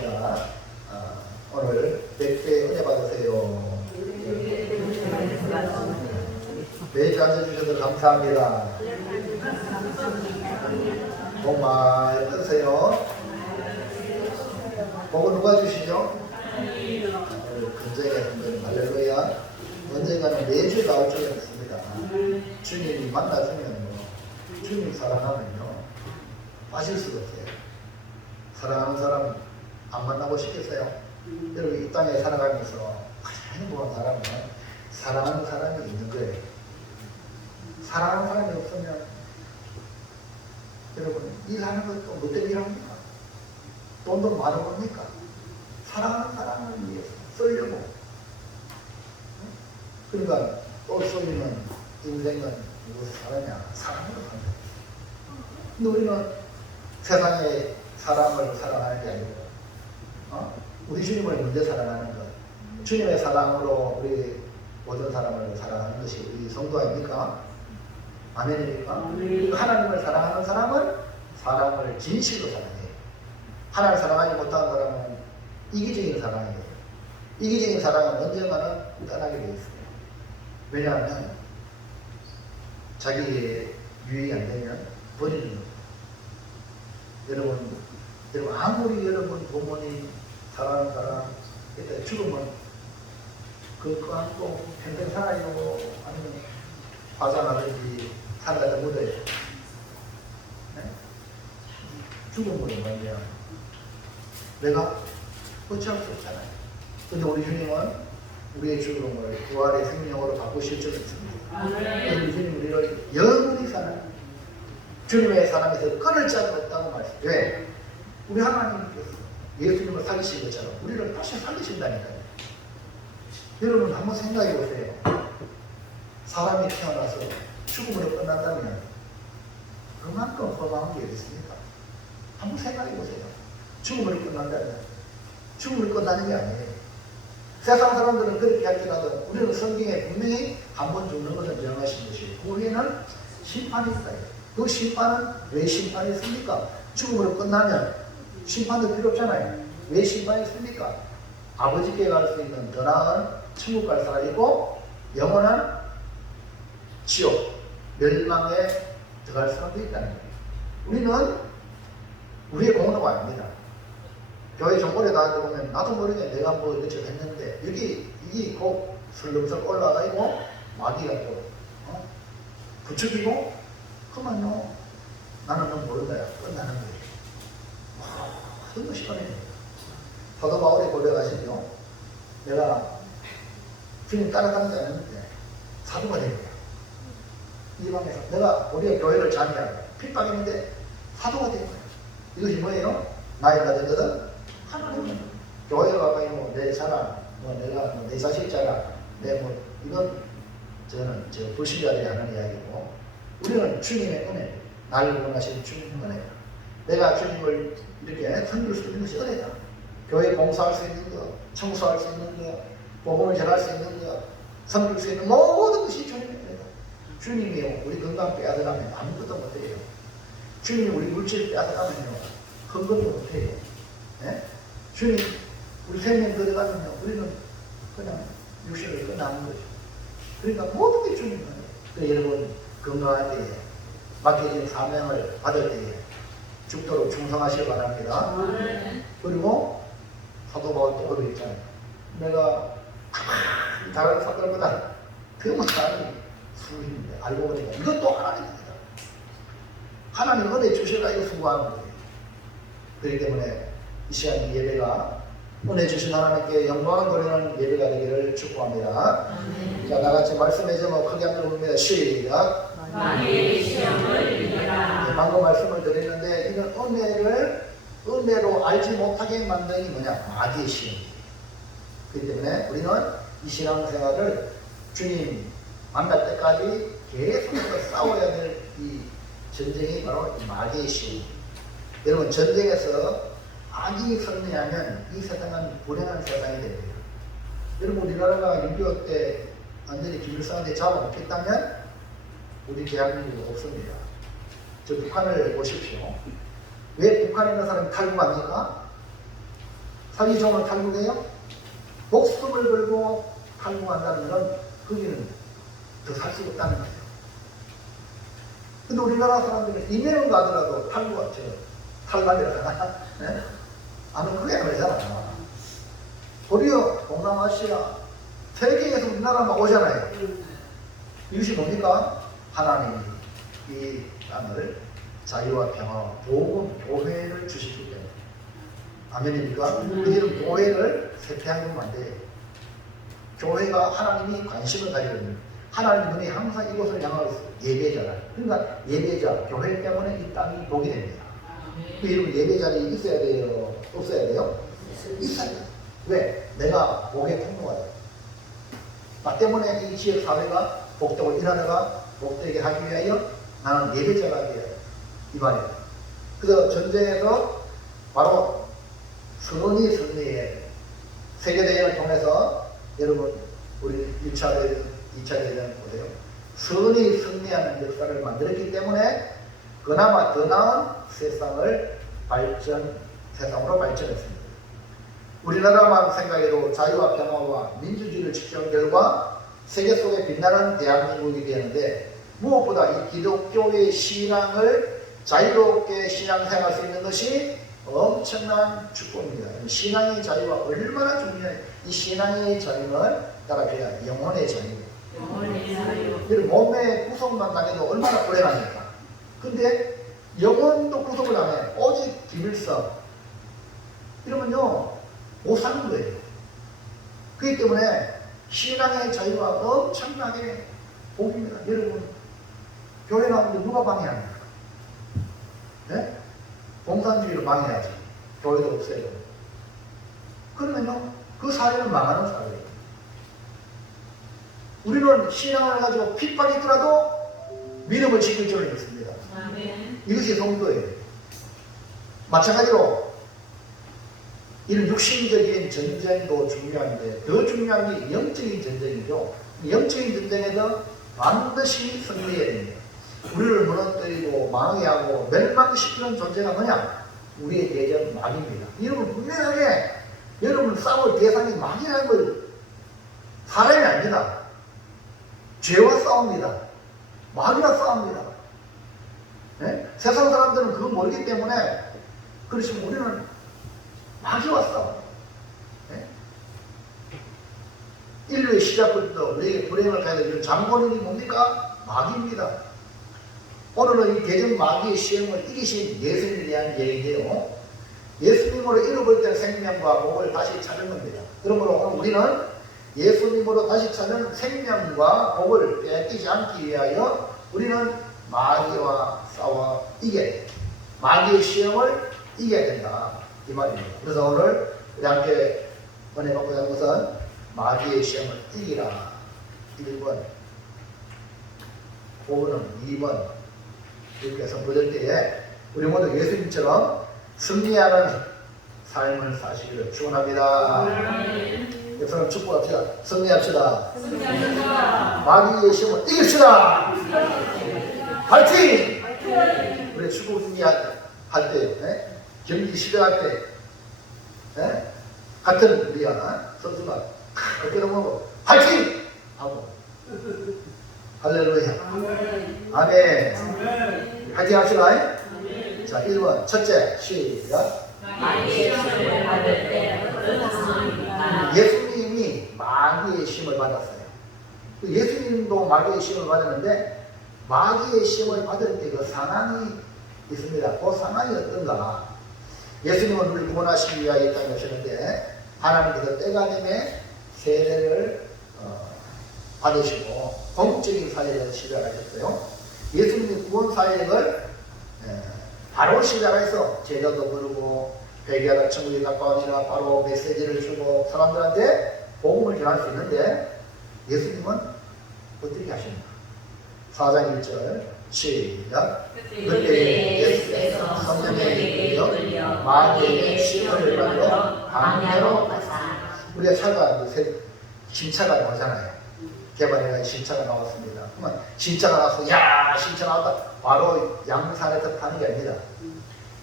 기도합시다. 오늘 100배 은혜 받으세요. 매주 앉아주셔서 감사합니다. 복 많이 받으세요. 복은 누가 주시죠? 근정의 성도님 할렐루야. 언젠가는 매주 나올 줄은 없습니다. 주님이 만나주면 주님 사랑하면요 빠질 수가 없어요. 사랑하는 사람 안 만나고 싶겠어요? 여러분 이 땅에 살아가면서 가장 행복한 사람은 사랑하는 사람이 있는 거예요. 사랑하는 사람이 없으면 여러분 일하는 것도 뭐 때문에 일합니까? 돈도 많은 겁니까? 사랑하는 사람을 위해서 쓰려고. 그러니까 또 쏘이는 인생은 무엇을 사느냐? 사랑으로 산다. 근데 우리는 세상에 사람을 사랑하는 게 아니고 우리 주님을 먼저 사랑하는 것, 주님의 사랑으로 우리 모든 사람을 사랑하는 것이 우리 성도 아닙니까? 아멘입니까? 하나님을 사랑하는 사람은 사람을 진실로 사랑해요. 하나님을 사랑하지 못하는 사람은 이기적인 사랑이에요. 이기적인 사랑은 언젠가는 떠나게 되어 있어요. 왜냐하면 자기의 유익이 안 되면 버리는 거예요. 여러분 아무리 여러분 부모님 사랑하는 사람 일단 죽으면 그거 안고 평생 살아요? 아니면 화장하든지 산다다 묻어요? 네? 죽은 거는 뭐냐? 내가 어찌할 수 없잖아요. 근데 우리 주님은 우리의 죽음을 부활의 생명으로 바꾸실 줄 믿습니다. 우리 주님 우리를 영원히 사랑해요. 주님의 사랑에서 끊을 자가 없다고 말씀해요. 왜? 우리 하나님께서 예수님을 살리신 것처럼 우리를 다시 살리신다니까요. 여러분 한번 생각해 보세요. 사람이 태어나서 죽음으로 끝난다면 그만큼 허망한 게 있습니까? 한번 생각해 보세요. 죽음으로 끝난다면 죽음으로 끝나는 게 아니에요. 세상 사람들은 그렇게 할지라도 우리는 성경에 분명히 한 번 죽는 것은 정하신 것이고 그 후에는 심판이 있어요. 그 심판은 왜 심판이 있습니까? 죽음으로 끝나면 심판도 필요 없잖아요. 왜 심판이 있습니까? 아버지께 갈 수 있는 더 나은 천국 갈 사람이 있고 영원한 지옥, 멸망에 들어갈 사람도 있다는 거예요. 우리는 우리의 공로가 아닙니다. 교회 좀 오래 다니다 보면 나도 모르게 내가 뭐 이렇게 했는데 이게 곧 슬렁슬 올라가고 마귀가 또 부추기고 그만요. 나는 넌 모른다요. 끝나는 거예요. 너무 시원해요. 사도 바울이 고백하시죠. 내가 주님 따라가는 게 아닌데 사도가 된 거야. 이방에서 내가 우리의 교회를 자미하고 핍박했는데 사도가 된 거야. 이것이 뭐예요? 나이가 되거든. 하나님은 교회 가가지고 내 자랑, 내가 내 자식 자랑, 이건 저는 불신자들이 하는 이야기고 우리는 주님의 은혜, 나를 구원하신 주님의 은혜. 내가 주님을 이렇게 섬길 수 있는 것이 은혜다. 교회 봉사할 수 있는 것, 청소할 수 있는 것, 복음을 전할 수 있는 것, 섬길 수 있는 모든 것이 주님의 은혜다. 주님이 우리 건강 빼앗으라면 아무것도 못해요. 주님이 우리 물질 빼앗으라면요 큰 것도 못해요. 네? 주님 우리 생명 들어가면요 우리는 그냥 육신을 끝나는 거죠. 그러니까 모든 게 주님은 그러니까 여러분 건강할 때에 맡겨진 사명을 받을 때에 죽도록 충성하시기 바랍니다. 그리고 사도 바울 또 그러고 있잖아요. 내가 다른 사람들보다 더 못하는 수인데 알고 보니까 이것도 하나님입니다. 하나님 은혜 주시라 이거 수고하는 거예요. 그렇기 때문에 이 시간 이 예배가 은혜 주신 하나님께 영광을 돌리는 예배가 되기를 축복합니다. 자, 나같이 말씀의 제목 크게 한번 봅니다. 시작. 마귀의 시험을 이겨라. 방금 말씀을 드렸는데 이건 은혜로 알지 못하게 만드는 게 뭐냐? 마귀의 시험이에요. 그렇기 때문에 우리는 이 신앙생활을 주님 만날 때까지 계속해서 싸워야 될 이 전쟁이 바로 이 마귀의 시험이에요. 여러분 전쟁에서 악이 승리하면 이 세상은 불행한 세상이 됩니다. 여러분 우리나라가 6.25 때 완전히 김일성한테 잡아먹혔다면 우리 대한민국은 없습니다. 저 북한을 보십시오. 왜 북한에 있는 사람이 탈북합니까? 사기종을 탈북해요? 목숨을 걸고 탈북한다는 건 거기는 더 살 수 없다는 거예요. 근데 우리나라 사람들은 이민을 가더라도 탈북하죠. 탈북이라잖아. 네? 아는 그게 그러잖아. 도리어 동남아시아 세계에서 우리나라만 오잖아요. 이것이 뭡니까? 하나님이 이 땅을 자유와 평화, 복음, 교회를 주시기 때문에. 아멘입니까? 우리는 교회를 세폐하면 안 돼요. 교회가 하나님이 관심을 가지거든요. 하나님 눈이 항상 이곳을 향하고 있어요. 예배자라. 그러니까 예배자, 교회 때문에 이 땅이 복이 됩니다. 그 이런 예배자리 있어야 돼요? 없어야 돼요? 있어야 돼요. 왜? 내가 복의 통로가 돼요. 나 때문에 이 지역 사회가 복되고 이 나라가 복되게 하기 위하여 나는 예배자가 되어야 돼요. 이 말이에요. 그래서 전쟁에서 바로 선이 승리해. 세계대전을 통해서 여러분 우리 1차 대전, 2차 대전 보세요. 선이 승리하는 역사를 만들었기 때문에 그나마 더 나은 세상으로 발전했습니다. 우리나라만 생각해도 자유와 평화와 민주주의를 지켜온 결과 세계 속에 빛나는 대한민국이 되는데 무엇보다 이 기독교의 신앙을 자유롭게 신앙생활할 수 있는 것이 엄청난 축복입니다. 신앙의 자유가 얼마나 중요해. 이 신앙의 자유는 따라줘야 영혼의 자유입니다. 영혼의 자유. 몸의 구속만 당해도 얼마나 불행합니까? 근데 영혼도 구속을 당해. 오직 비밀성. 이러면요 못 사는 거예요. 그렇기 때문에 신앙의 자유가 엄청나게 복입니다. 여러분 교회 나오는데 누가 방해합니까? 네? 공산주의를 방해하지. 교회도 없애고. 그러면요 그 사회는 망하는 사회예요. 우리는 신앙을 가지고 핍박이 있더라도 믿음을 지킬 줄을 믿습니다. 아멘. 이것이 성도예요. 마찬가지로 이런 육신적인 전쟁도 중요한데 더 중요한 게 영적인 전쟁이죠. 영적인 전쟁에서 반드시 승리해야 됩니다. 우리를 무너뜨리고 망해하고 멸망시키는 존재가 뭐냐? 우리의 대적 마귀입니다. 여러분 분명하게 여러분 싸울 대상이 마귀라는 걸 사람이 아닙니다. 죄와 싸웁니다. 마귀와 싸웁니다. 네? 세상 사람들은 그거 모르기 때문에 그렇지만 우리는 마귀와 싸웁니다. 네? 인류의 시작부터 우리에게 불행을 가야 되는 장본인이 뭡니까? 마귀입니다. 오늘은 이 대전 마귀의 시험을 이기신 예수님에 대한 얘기인데요. 예수님으로 잃어버릴 때 생명과 복을 다시 찾은 겁니다. 그러므로 오늘 우리는 예수님으로 다시 찾은 생명과 복을 빼앗기지 않기 위하여 우리는 마귀와 싸워 이겨야 돼. 마귀의 시험을 이겨야 된다. 이 말입니다. 그래서 오늘 우리 함께 은혜 받고 하는 것은 마귀의 시험을 이기라. 1번, 5번은 2번. 이렇게 선포될 때에 우리 모두 예수님처럼 승리하는 삶을 사시기를 축원합니다. 여러분 축복합시다. 승리합시다. 마귀의 시험을 이깁시다. 파이팅! 우리 축구 경기할 때, 경기 시작할 때, 같은 우리가 선수가 어깨를 모으고 파이팅! 하고 할렐루야. 아멘. 파이팅 합시다. 자, 1번 첫째 시작. 마귀의 시험을 받을 때 어떤 상황입니까? 예수님이 마귀의 시험을 받았어요. 예수님도 마귀의 시험을 받았는데 마귀의 시험을 받을 때 그 상황이 있습니다. 그 상황이 어떤가? 예수님은 우리를 구원하시기 위하여 이 땅에 오셨는데 하나님께서 때가님의 세례를 받으시고 공적인 사역을 시작하셨어요. 예수님의 구원 사역을 바로 시작해서 제자도 부르고 회개하라 천국이 가까우니라 바로 메시지를 주고 사람들한테 복음을 전할 수 있는데 예수님은 어떻게 하십니까? 4장 1절 시작. 그때 예수께서 성령에게 이끌려 마귀에게 시험을 받으러 광야로 가사. 우리가 차가 신차가 나오잖아요. 개발해가 신차가 나왔습니다. 그러면 신차가 나와서 야 신차 나왔다 바로 양산에서 타는 게 아닙니다.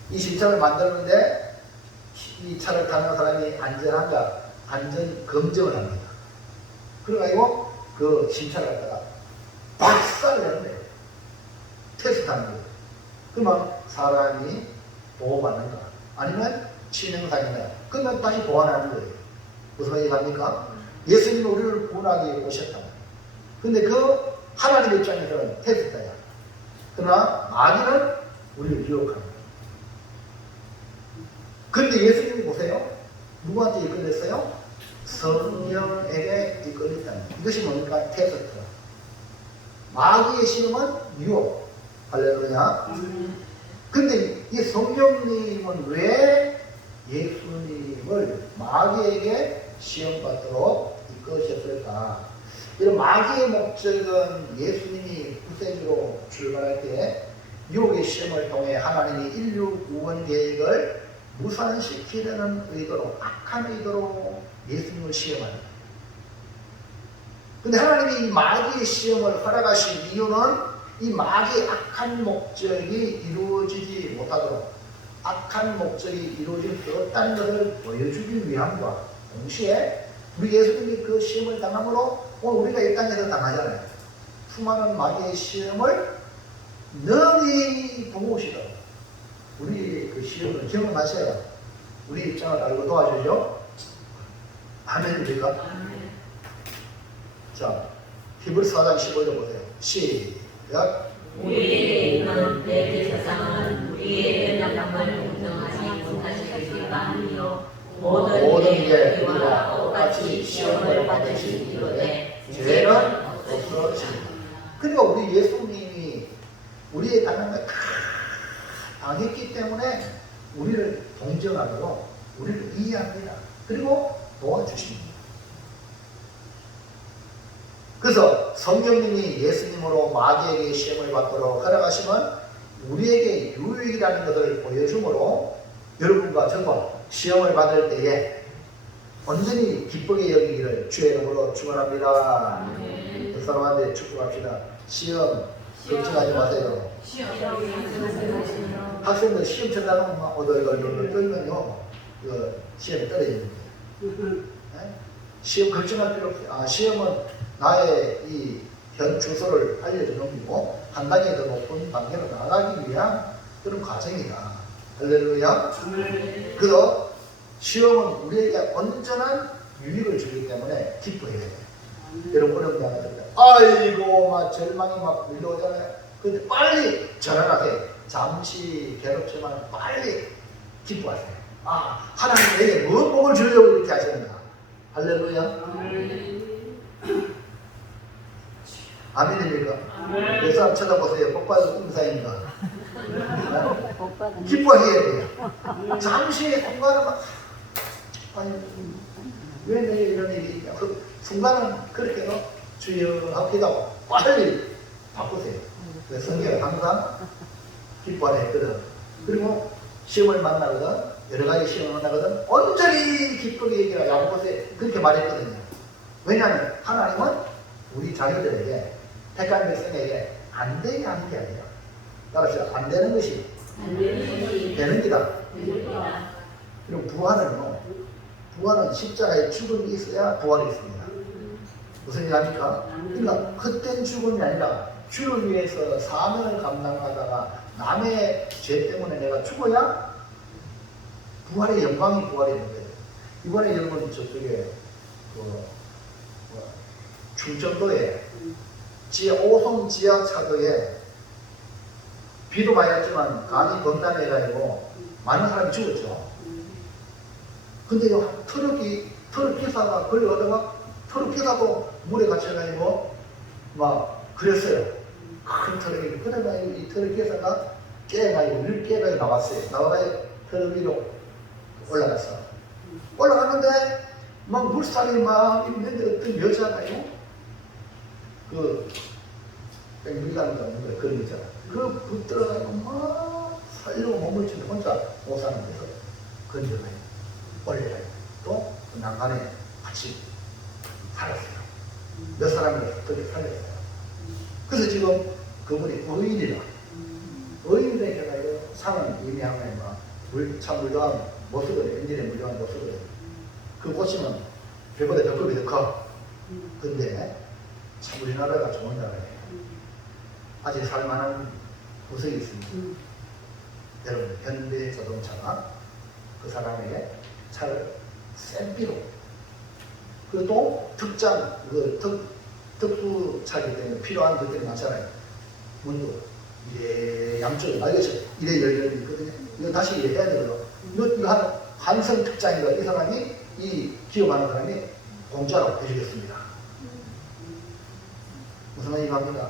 이 신차를 만드는데 이 차를 타는 사람이 안전한가 안전 검증을 합니다. 그래가지고 그 심사를 갖다가 박살을 내는 거예요. 테스트하는 거예요. 그러면 사람이 보호받는가 아니면 치명상이냐 그러면 다시 보완하는 거예요. 무슨 말인지 압니까? 예수님은 우리를 구원하기 위해 오셨다. 근데 그 하나님 입장에서는 테스트야. 그러나 마귀는 우리를 유혹합니다. 근데 예수님이 보세요. 누구한테 이끌렸어요? 성령에게 이끌렸다. 이것이 뭡니까? 테스트. 마귀의 시험은 유혹. 할렐루야. 근데 이 성령님은 왜 예수님을 마귀에게 시험받도록 이끄셨을까? 이런 마귀의 목적은 예수님이 구세주로 출발할 때 유혹의 시험을 통해 하나님이 인류 구원 계획을 무산시키려는 의도로, 악한 의도로 예수님을 시험하는. 근데 하나님이 이 마귀의 시험을 허락하신 이유는 이 마귀의 악한 목적이 이루어지지 못하도록, 악한 목적이 이루어질 수 없다는 것을 보여주기 위함과 동시에 우리 예수님이 그 시험을 당함으로 오늘 우리가 이 땅에서 당하잖아요. 수많은 마귀의 시험을 능히 도우시도록 우리 그 시험을 경험하셔야 우리 입장을 알고 도와주죠. 아멘입니까? 자, 히브리서 4장 15절 보세요. 시작. 우리에게 있는 내 세상은 우리의 연약함을 인정하지 못하시기가 아니요 모든 게 우리와 똑같이 시험을 받으신 이로되 죄는 없어집니다. 그러니까 우리 예수님이 우리의 당함을 다 당했기 때문에 우리를 동정하도록 우리를 이해합니다. 그리고 도와주십니다. 그래서 성령님이 예수님으로 마귀에게 시험을 받도록 허락하시면 우리에게 유익이라는 것을 보여주므로 여러분과 저도 시험을 받을 때에 온전히 기쁘게 여기기를 주의 이름으로 축원합니다. 그 사람한테 축복합시다. 시험 걱정하지 마세요. 학생들 시험 쳐다보면 막 오돌오돌 떨면요, 그 시험에 떨어지는 거예요. 네? 시험 걱정할 필요 없어요. 시험은 나의 이 현 주소를 알려주는 거고 한 단계 더 높은 단계로 나가기 위한 그런 과정이다. 할렐루야. 그래서 시험은 우리에게 온전한 유익을 주기 때문에 기뻐해야 돼요. 여러분 어려운 데 하나 아이고 막 절망이 막 밀려오잖아요. 근데 빨리 전환하세요. 잠시 괴롭지만 빨리 기뻐하세요. 하나님 내게 무슨 복을 주려고 이렇게 하시는가. 할렐루야. 아멘입니까? 몇 사람 쳐다보세요. 복받은 인사인가. 기뻐해야 돼요. 잠시 순간은 막 왜 내게 이런 일이 있냐. 그 순간은 그렇게 주여 하고 기도하고 빨리 바꾸세요. 그래서 성경은 항상 기뻐하라 했거든. 그리고 시험을 만나거든, 여러 가지 시험을 만나거든, 온전히 기쁘게 얘기하라. 야고보서에 그렇게 말했거든요. 왜냐하면 하나님은 우리 자녀들에게, 택한 백성에게 안 되게 하는 게 아니에요. 따라서 안 되는 것이 되는 기다. 그리고 부활은 십자가에 죽음이 있어야 부활이 있습니다. 무슨 일 합니까? 그러니까 헛된 죽음이 아니라 주를 위해서 사명을 감당하다가 남의 죄 때문에 내가 죽어야 부활의 영광이 부활이 되는 거예요. 이번에 여러분 저쪽에 충청도에 5송 지하차도에 비도 많이 왔지만 강이 범람해가지고 많은 사람이 죽었죠. 근데 트럭 기사가 걸려가다가 트럭 기사도 물에 갇혀가지고 막 그랬어요. 큰 트럭이. 그래가지고 이 트럭 기사가 깨가지고 나왔어요. 나와가지고 트럭 위로 올라갔어. 올라갔는데 막 물살이 막 있는데 어떤 여자가요. 우리가 그런 거 있잖아. 붙들어가지고 막 살려고 몸을 치는데 혼자 못 사는 데서 건져가지고 올려가지고 또 난간에 같이 살았어요. 몇 사람을 그렇게 살렸어요. 그래서 지금 그분이 의인이라. 의인들에게 상은 의미하면 참물도 못 쓰거든요. 엔진에 물려면 못 쓰거든요. 그 꽂히면 배보다 더 급이 더 커. 근데 참 우리나라가 좋은 나라예요. 아직 살만한 구석이 있습니다. 여러분, 현대 자동차가 그 사람에게 차를 센비로, 그리고 또 특장, 특수차기 때문에 필요한 것들이 많잖아요. 문도 이래 양쪽에 날개쳐 이래 열려 있거든요. 이거 다시 이래 해야 되거든요. 이거 한성 특장이라 이 사람이, 이 기업하는 사람이 공짜로 해주겠습니다. 무슨 말인가 합니다.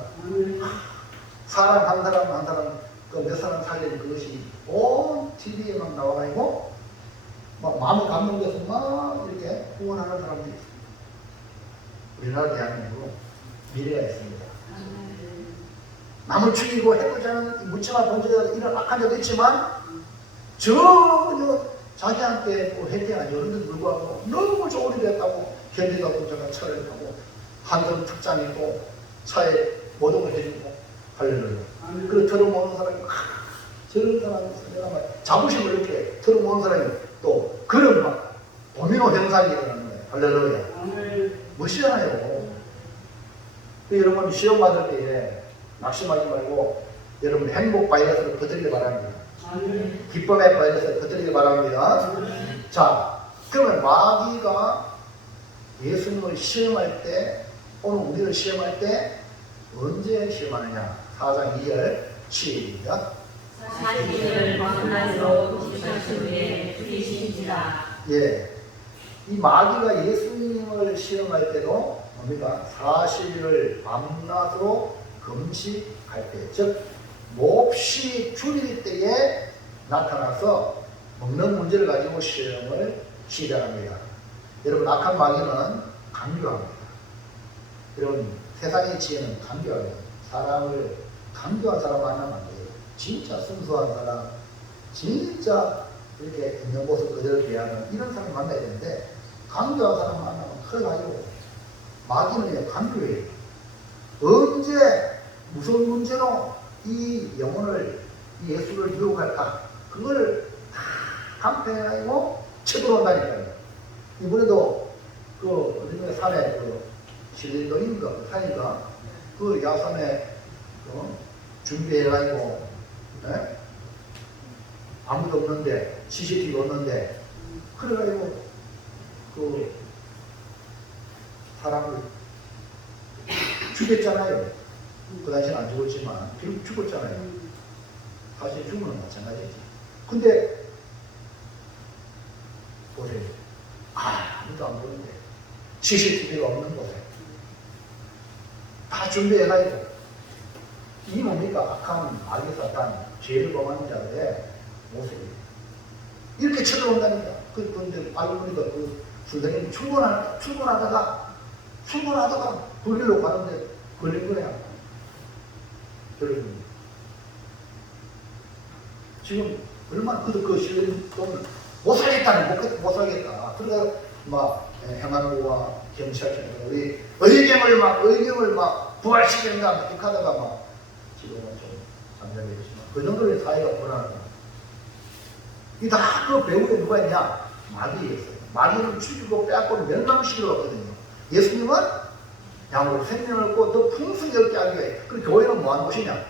사람 한 사람 그 몇 사람 살리는 그것이 온 TV에만 나와가지고 막 마음을 감동돼서 막 이렇게 후원하는 사람들이 있습니다. 우리나라 대한민국은 미래가 있습니다. 남을 죽이고 해보자는 묻지마 범죄가 이런 악한 자도 있지만 전혀 자기한테 뭐 혜택하지 않는데도 불구하고 너무 좋은 일이 했다고 현대자동차가 차를 타고 한성 특장이 또 차에 모독을 해주고 할렐루야. 그리고 들어오는 사람이 저런 사람이 내가 막 자부심을 이렇게 들어오는 사람이 또 그런 막 도미노 현상이 일어나는 거예요. 할렐루야. 멋있잖아요. 여러분 시험 받을 때에 낙심하지 말고 여러분 행복 바이러스를 퍼뜨리기 바랍니다. 기쁨의 바이러스를 퍼뜨리기 바랍니다. 자, 그러면 마귀가 예수님을 시험할 때, 오늘 우리를 시험할 때 언제 시험하느냐? 4장 2절 시작. 사실을 거듭나서 지사신 후에 죽이신지라. 예, 이 마귀가 예수님을 시험할 때도 뭡니까? 40일을 밤낮으로 금식할 때, 즉 몹시 줄일 때에 나타나서 먹는 문제를 가지고 시험을 시작합니다. 여러분, 악한 마귀는 강교합니다. 여러분, 세상의 지혜는 강교합니다. 사람을 강교한 사람 만나면 안 돼요. 진짜 순수한 사람, 진짜 이렇게 있는 모습 그대로 대하는 이런 사람 만나야 되는데, 강교한 사람 만나면 큰일 나요. 마귀는 강교해요. 언제 무슨 문제로 이 영혼을, 이 예수를 유혹할까? 그걸 다 간파해가지고 쳐들어온다니까요. 이번에도 우리네 산에 신림동인가 산인가 그 야산에 준비해가지고 아무도 없는데 CCTV 없는데 그래가지고 그 사람을 죽였잖아요. 그 당시에는 안 죽었지만 결국 죽었잖아요. 사실 죽은 건 마찬가지지. 근데 보세요. 아무도 안 보는데 CCTV가 없는 곳에 다 준비해가지고 이 뭡니까? 악한 악의 사탄, 죄를 범하는 자들의 모습이 이렇게 쳐들어온다니까. 그런데 알고 보니까 그 선생님이 출근하다가 불길로 가는데 걸린 거야. 여러분, 지금 얼마나 그 신뢰는 못 살겠다는 못 살겠다. 그러니까 막 행안부와 경찰청 우리 의경을 막 부활시키는가 이렇게 하다가 막 지금은 좀 잠잠해지지만 그 정도의 사회가 불안하다. 이 다 그 배후에 누가 있냐? 마귀였어요. 마귀를 죽이고 빼앗고 멸망시키러 왔거든요. 예수님은 양으로 생명을 얻고 더 풍성히 얻게 하기 위해. 그 교회는 뭐 하는 곳이냐?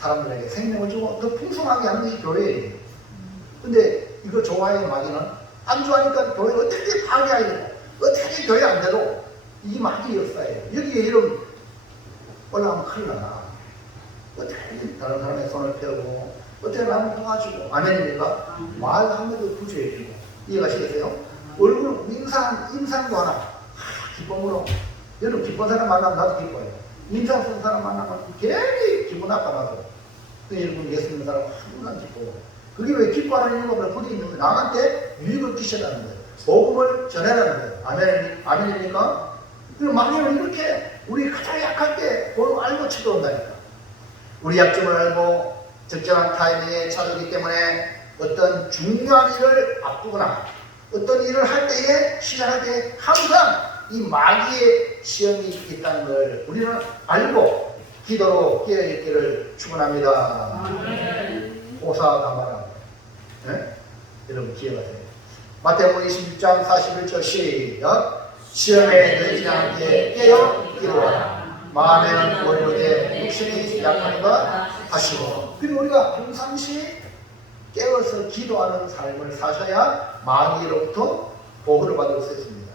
사람들에게 생명을 주고 더 풍성하게 하는 것이 교회예요. 근데 이거 좋아해 마귀는 안 좋아하니까 교회를 어떻게 파괴해야 되고 어떻게 교회 안 돼도 이 마귀 역사예요. 여기에 이름 올라가면 큰일 나. 어떻게 다른 사람의 손을 펴고 어떻게 남을 도와주고 아멘입니까? 말 한마디도 구조해주고 이해가시겠어요? 얼굴 인상도 하나 기쁨으로 여러분 기쁜 사람 만나면 나도 기뻐요. 인상 쓴 사람 만나면 괜히 기분 나빠나서 여러분 예수님 사람 항상 기뻐요. 그게 왜 기뻐하는 이유가 거기 있는 거예요. 남한테 유익을 끼쳐라는 거예요. 복음을 전해라는 거예요. 아멘입니까? 그럼 마귀는 이렇게 우리 가장 약할 때 그걸 알고 쳐들어온다니까. 우리 약점을 알고 적절한 타이밍에 찾아오기 때문에 어떤 중요한 일을 앞두거나 어떤 일을 할 때에 시작할 때 항상 이 마귀의 시험이 있다는 걸 우리는 알고 기도로 깨어있기를 축원합니다. 호사다마라. 네? 여러분 기회가 돼요. 마태복음 26장 41절 시작. 시험에 들지 않게 깨어 기도하라. 마음에는 어려우되 육신이 약하니까 하시고. 그리고 우리가 평상시 깨어서 기도하는 삶을 사셔야 마귀로부터 보호를 받을 수 있습니다.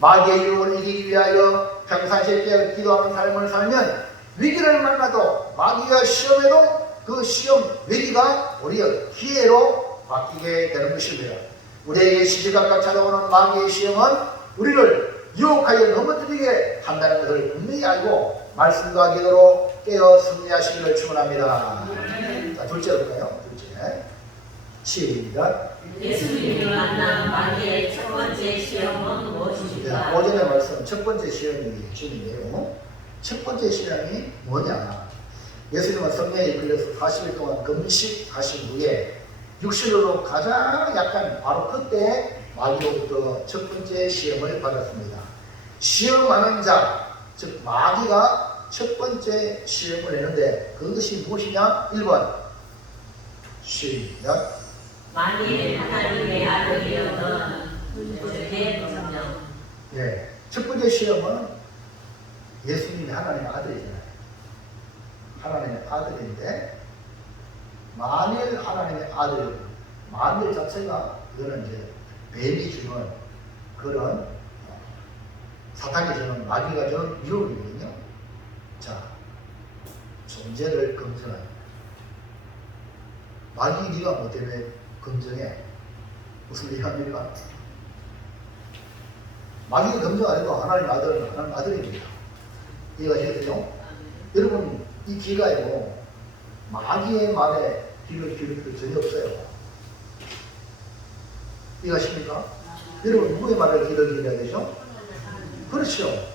마귀의 유혹을 이기기 위하여 평상시에 깨어 기도하는 삶을 살면 위기를 만나도 마귀가 시험에도 그 시험 위기가 우리의 기회로 바뀌게 되는 것입니다. 우리에게 시시각각 찾아오는 마귀의 시험은 우리를 유혹하여 넘어뜨리게 한다는 것을 분명히 알고 말씀과 기도로 깨어 승리하시기를 축원합니다. 자, 둘째로 볼까요? 둘째. 시작. 예수님을 만난 마귀의 첫 번째 시험은 무엇입니까? 오전에 말씀 첫 번째 시험이 주인데요. 첫 번째 시험이 뭐냐? 예수님은 성령에 이끌려서 40일 동안 금식하신 후에 육신으로 가장 약한 바로 그때 마귀로부터 첫 번째 시험을 받았습니다. 시험하는 자, 즉 마귀가 첫 번째 시험을 내는데 그것이 무엇이냐? 1번 시작. 만일 하나님의 아들이어는 그에게 점령. 예, 첫 번째 시험은 예수님이 하나님의 아들이잖아요. 하나님의 아들인데 만일 하나님의 아들, 만일 자체가 이거는 이제 뱀이 주는 그런 사탄이 주는 마귀가 주는 유혹이거든요. 자, 존재를 검증하는 마귀 네가 뭐 때문에 검증해? 무슨 얘기합니까? 마귀가 검증 안 해도 하나님 아들은 하나님 아들입니다. 이해가시겠어요? 여러분 이 귀가요 마귀의 말에 귀를 기울일 필요 전혀 없어요. 이해가십니까? 여러분 누구의 말에 귀를 기울여야 되죠? 그렇죠.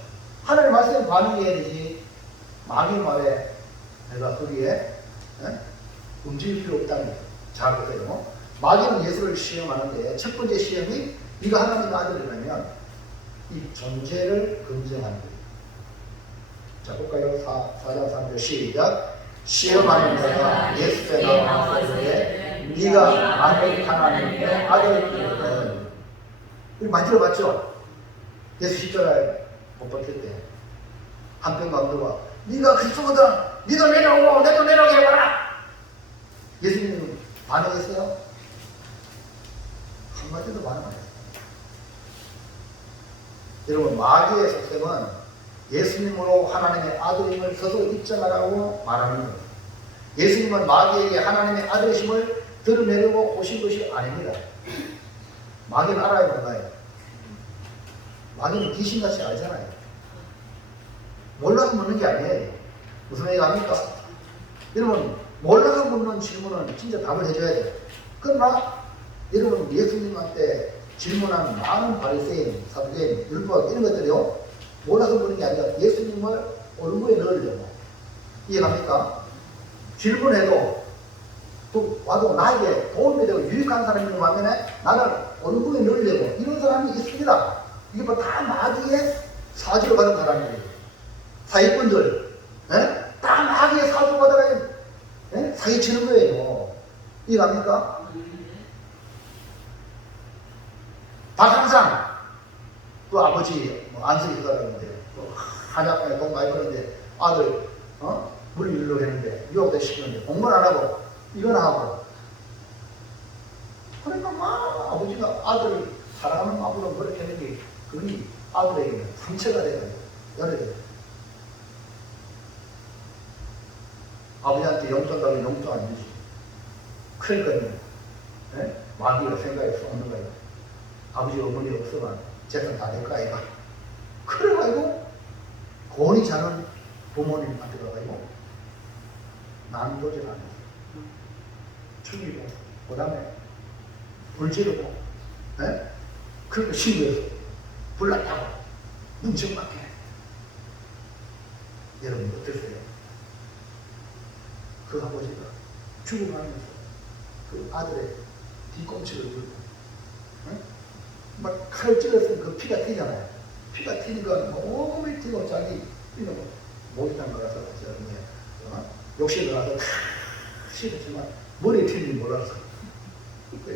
하나님 말씀에 반응해야 되지 마귀의 말에 내가 거기에 움직일 필요 없다는 거예요. 잘 보세요. 마귀는 예수를 시험하는데 첫 번째 시험이 네가 하나님의 아들이라면 이 존재를 검증하는 거예요. 자 볼까요? 4장 3절 시작. 시험하는 자가 예수께 나와 이르되 네가 만일 하나님의 아들이면 우리 만들어봤죠? 예수 십자가에 못 박힐 때 한편 강도가 네가 그리스도거든 니도 내려오고 내도 내려오게 해봐라. 예수님은 반응했어요? 한마디도 반응 안 했어요. 여러분 마귀의 속셈은 예수님으로 하나님의 아들임을 스스로 입증하라고 말하는 거예요. 예수님은 마귀에게 하나님의 아들이심을 드러내려고 오신 것이 아닙니다. 마귀는 알아야 몰라요. 마귀는 귀신같이 알잖아요. 몰라서 묻는 게 아니에요. 무슨 얘기가 합니까? 여러분 몰라서 묻는 질문은 진짜 답을 해줘야 돼요. 그러나 여러분 예수님한테 질문한 많은 바리새인, 사두개인, 율법 이런 것들이요 몰라서 묻는 게 아니라 예수님을 얼굴에 넣으려고. 이해갑니까? 질문해도 또 와도 나에게 도움이 되고 유익한 사람이 만면에 나를 얼굴에 넣으려고 이런 사람이 있습니다. 이게 뭐 다 마귀의 사주를 받은 사람이에요. 사기꾼들 다 마귀의 사주를 받아가 사기치는 거예요. 이해갑니까? 박항상 그 아버지 안석이 그러는데 한약방에 돈 많이 버는데 아들 물 일로 했는데 유학도 시키는데 공부를 안 하고 이거나 하고 그러니까 막 아버지가 아들을 사랑하는 마음으로 그렇게 하는 게 그게 아들에게 상처가 돼가지고 열이 돼요. 아버지한테 용돈 달라고 용돈 안 주지. 그러니까요 마귀가 생각해서 없는 거예요. 아버지 어머니 없으면 재산 다 낼까 아이가. 그래가지고 권위 자는 부모님한테 가가지고 난도질 안 했어. 죽이고 그 다음에 불 지르고 그러니까 신고해서 불났다고 능청맞게. 여러분 어떠세요? 그 아버지가 죽어가면서 그 아들의 뒤꿈치를 들고 막 칼을 찔렀으면 그 피가 튀잖아요. 피가 튀니까 몸이 튀고 자기 목욕탕 가서 욕실에 가서 탁 씻었지만 머리에 튀는지 몰랐어.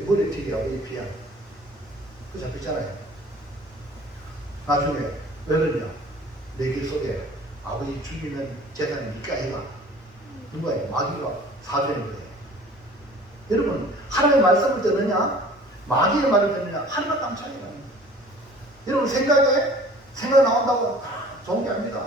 머리튀기하고 잎이야. 그 잡혔잖아요. 나중에 왜 그러냐? 내 길 속에 아버지 죽이면 재산이 니까 해가. 누가요? 마귀가 사주하는 거예요. 여러분, 하나님의 말씀을 듣느냐? 마귀의 말을 듣느냐? 하나가 땅 차이가 납니다. 여러분, 생각 나온다고 좋은 게 아닙니다.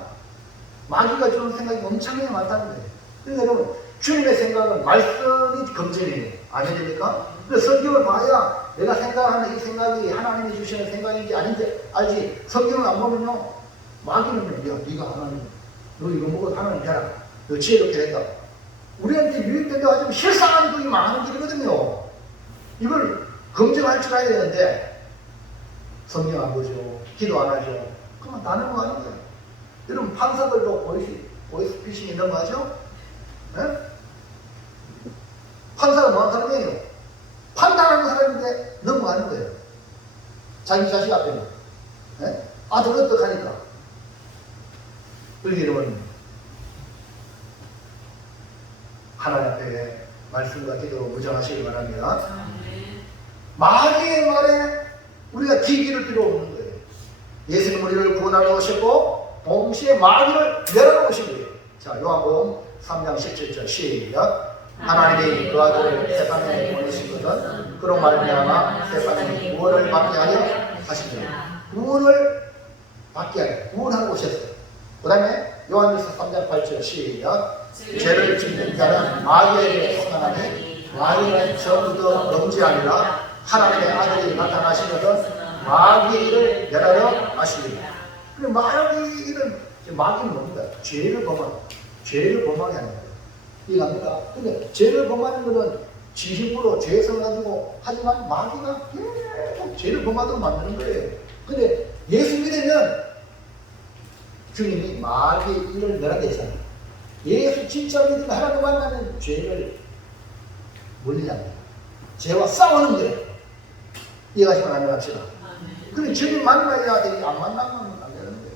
마귀가 주는 생각이 엄청나게 많다는 거예요. 그러니까 여러분, 주님의 생각은 말씀이 검증이에요. 아닙니까? 그래서 성경을 봐야 내가 생각하는 이 생각이 하나님이 주시는 생각인지 아닌지 알지. 성경을 안 보면요, 마귀는 야, 네가 하나님, 너 이거 먹어 하나님 되라. 너 지혜롭게 된다. 우리한테 유익된다 하지만 실상은 그게 망하는 길이거든요. 이걸 검증할 줄 알아야 되는데 성경 안 보죠. 기도 안 하죠. 그러면 나는 뭐 하는 거예요? 여러분, 판사들도 보이스피싱이 넘어가죠? 네? 판사가 뭐하는 사람이에요? 판단하는 사람인데 넘어가는 거예요. 자기 자식 앞에는. 네? 아들 어떡하니까. 그러니 여러분, 하나님 앞에 말씀과 기도로 무장하시기 바랍니다. 마귀의 말에 우리가 기기를 필요 없는 거예요. 예수님 우리를 구원하러 오셨고 동시에 마귀를 멸하러 오신 거예요. 자, 요한복음 3장 17절 시작. 하나님이 그 아들을 세상에 보내신 것은 그로 말미암아 세상이 구원을 받게 하려 하시니라. 구원을 받게 하려 구원하러 오셨어요. 그 다음에 요한일서 3장 8절 시작. 죄를 짓는 자는 마귀에게 속하나니 마귀는 전부터 범죄하니라. 하나님의 아들이 나타나신 것은 마귀를 멸하러 하시리라. 마귀는 뭡니까? 죄를 범하게 하는 거예요. 이해갑니까? 근데 죄를 범하는 것은 지식으로 죄성을 가지고 하지만 마귀가 계속 죄를 범하도록 만드는 거예요. 근데 예수 믿으면 주님이 마귀의 일을 멸하게 했잖아요. 예수 진짜 믿으면 하나님 만나면 죄를 물리지 않는다. 죄와 싸우는 거예요. 이해가시면 안 됩시다. 그럼 주님 만나야 되지 안 만나면 안 되는 거예요.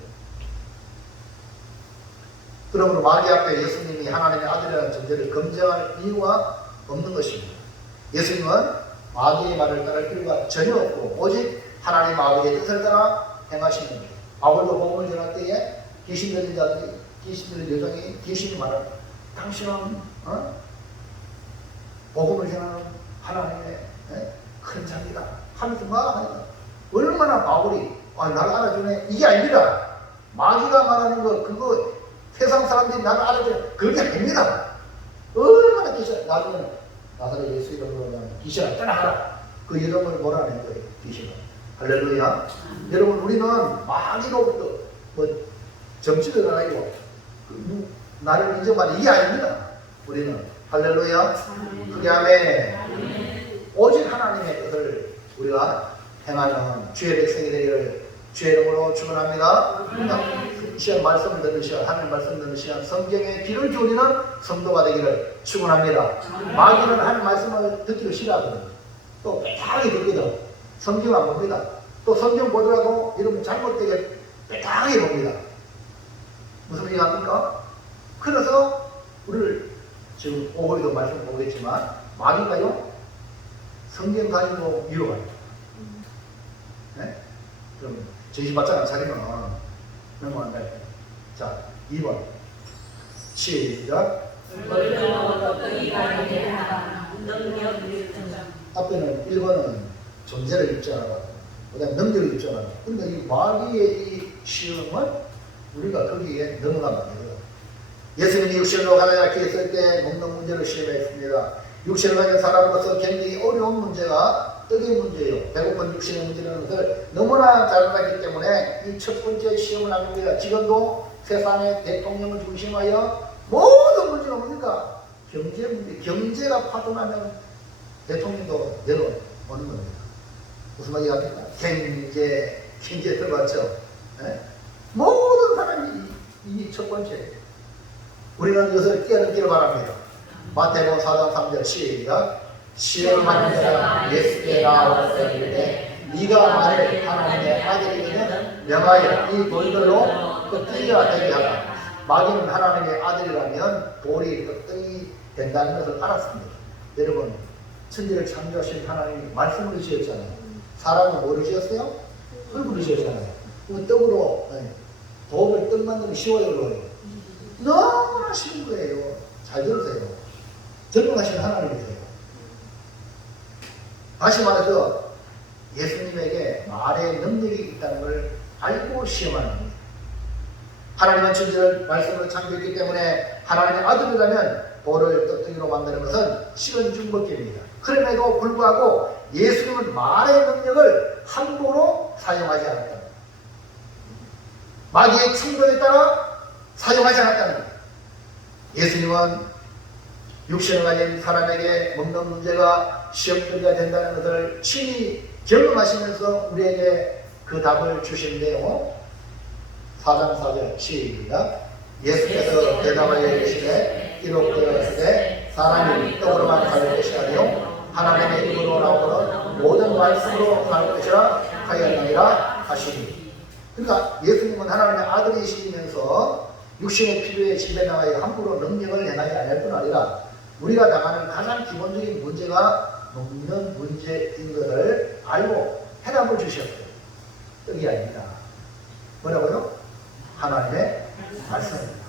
그러므로 마귀 앞에 예수님이 하나님의 아들이라는 존재를 검증할 이유가 없는 것입니다. 예수님은 마귀의 말을 따를 필요가 전혀 없고 오직 하나님 아버지의 뜻을 따라 행하시는 거예요. 바울도 복음을 전할 때에 귀신 들린 자들이, 귀신 들린 여종이 귀신이 말합니다. 당신은 복음을 전하는 하나님의 큰 자입니다 하면서 말하니까 얼마나 바울이 나를 알아주네. 이게 아닙니다. 마귀가 말하는 거 그거 세상 사람들이 나를 알아주네. 그게 아닙니다. 얼마나 귀신, 나중에는 나사렛 예수 이름으로 귀신아 떠나가라. 그 이름을 몰아낸 거예요. 귀신은. 할렐루야. 여러분, 우리는 마귀로부터 점치를 아니고 나를 인정받는 이게 아닙니다. 우리는. 할렐루야. 그게 아멘. 오직 하나님의 뜻을 우리가 행하는 주의 백성이 되기를 주의 이름으로 축원합니다. 이 시간 말씀을 듣는 시간, 하나님 말씀 듣는 시간, 성경에 귀를 기울이는 성도가 되기를 축원합니다. 마귀는 하나님 말씀을 듣기를 싫어하거든요. 또 빼당하게 듣거든. 성경 안 봅니다. 또 성경 보더라도 이러면 잘못되게 빼당하게 봅니다. 무슨 얘기합니까? 그래서 우리를 지금 오후에도 말씀 보겠지만 마귀가요 성경 가지고 위로가요. 네? 그럼 정신바짝 안 차리면 넘어간다. 자, 2번 시작. 앞에는 1번은 존재를 입증하고 그 다음에 능력을 입증하고. 그러니까 이 마귀의 이 시험은 우리가 거기에 넘어가면 안 돼요. 예수님이 육신으로 가나냐 길에 있을 때 먹는 문제를 시험했습니다. 육신을 가진 사람으로서 굉장히 어려운 문제가 떡의 문제예요. 배고픈 육신의 문제라는 것을 너무나 잘 알기 때문에 이 첫 번째 시험을 하는 겁니다. 지금도 세상의 대통령을 중심하여 모든 문제가 뭡니까? 경제 문제. 경제가 파동하면 대통령도 내려오는 겁니다. 무슨 말이 갑니까? 경제 들어봤죠? 네? 모든 사람이 이 첫 번째. 우리는 이것을 뛰어넘기를 바랍니다. 마태복음 4장 3절 시작. 시험하는 자가 예수께 나와서 이르되 네가 만일 하나님의 아들이면 명하여 이 돌들로 끄떡이가 되게 하라. 마귀는 하나님의 아들이라면 돌이 끄떡이 된다는 것을 알았습니다. 여러분, 천지를 창조하신 하나님이 말씀으로 지었잖아요. 사람은 뭐로 지었어요? 흙으로 지었잖아요. 그 떡으로 도업을 떡 만들면 쉬워요, 그거예요. 너무나 쉬운 거예요. 잘 들으세요. 전능하신 하나님이세요. 다시 말해서 예수님에게 말의 능력이 있다는 걸 알고 시험하는 겁니다. 하나님은 천지를 말씀으로 창조했기 때문에 하나님의 아들이라면 돌을 떡덩이로 만드는 것은 식은 죽 먹기입니다. 그럼에도 불구하고 예수님은 말의 능력을 함부로 사용하지 않았다. 마귀의 충동에 따라 사용하지 않았다는 거예요. 예수님은 육신을 가진 사람에게 먹는 문제가 시험거리가 된다는 것을 친히 경험하시면서 우리에게 그 답을 주시는데요. 4장 4절 시작. 예수께서 대답하여 이르시되 기록되었으되 사람이 떡으로만 살 것이 아니요 하나님의 입으로 나오는 모든 말씀으로 살 것이라 하였느니라 하시니. 그러니까 예수님은 하나님의 아들이시면서 육신의 필요에 집에 나와야 함부로 능력을 행하지 않을 뿐 아니라 우리가 당하는 가장 기본적인 문제가 먹는 문제인 것을 알고 해답을 주셨어요. 떡이 아닙니다. 뭐라고요? 하나님의 말씀입니다.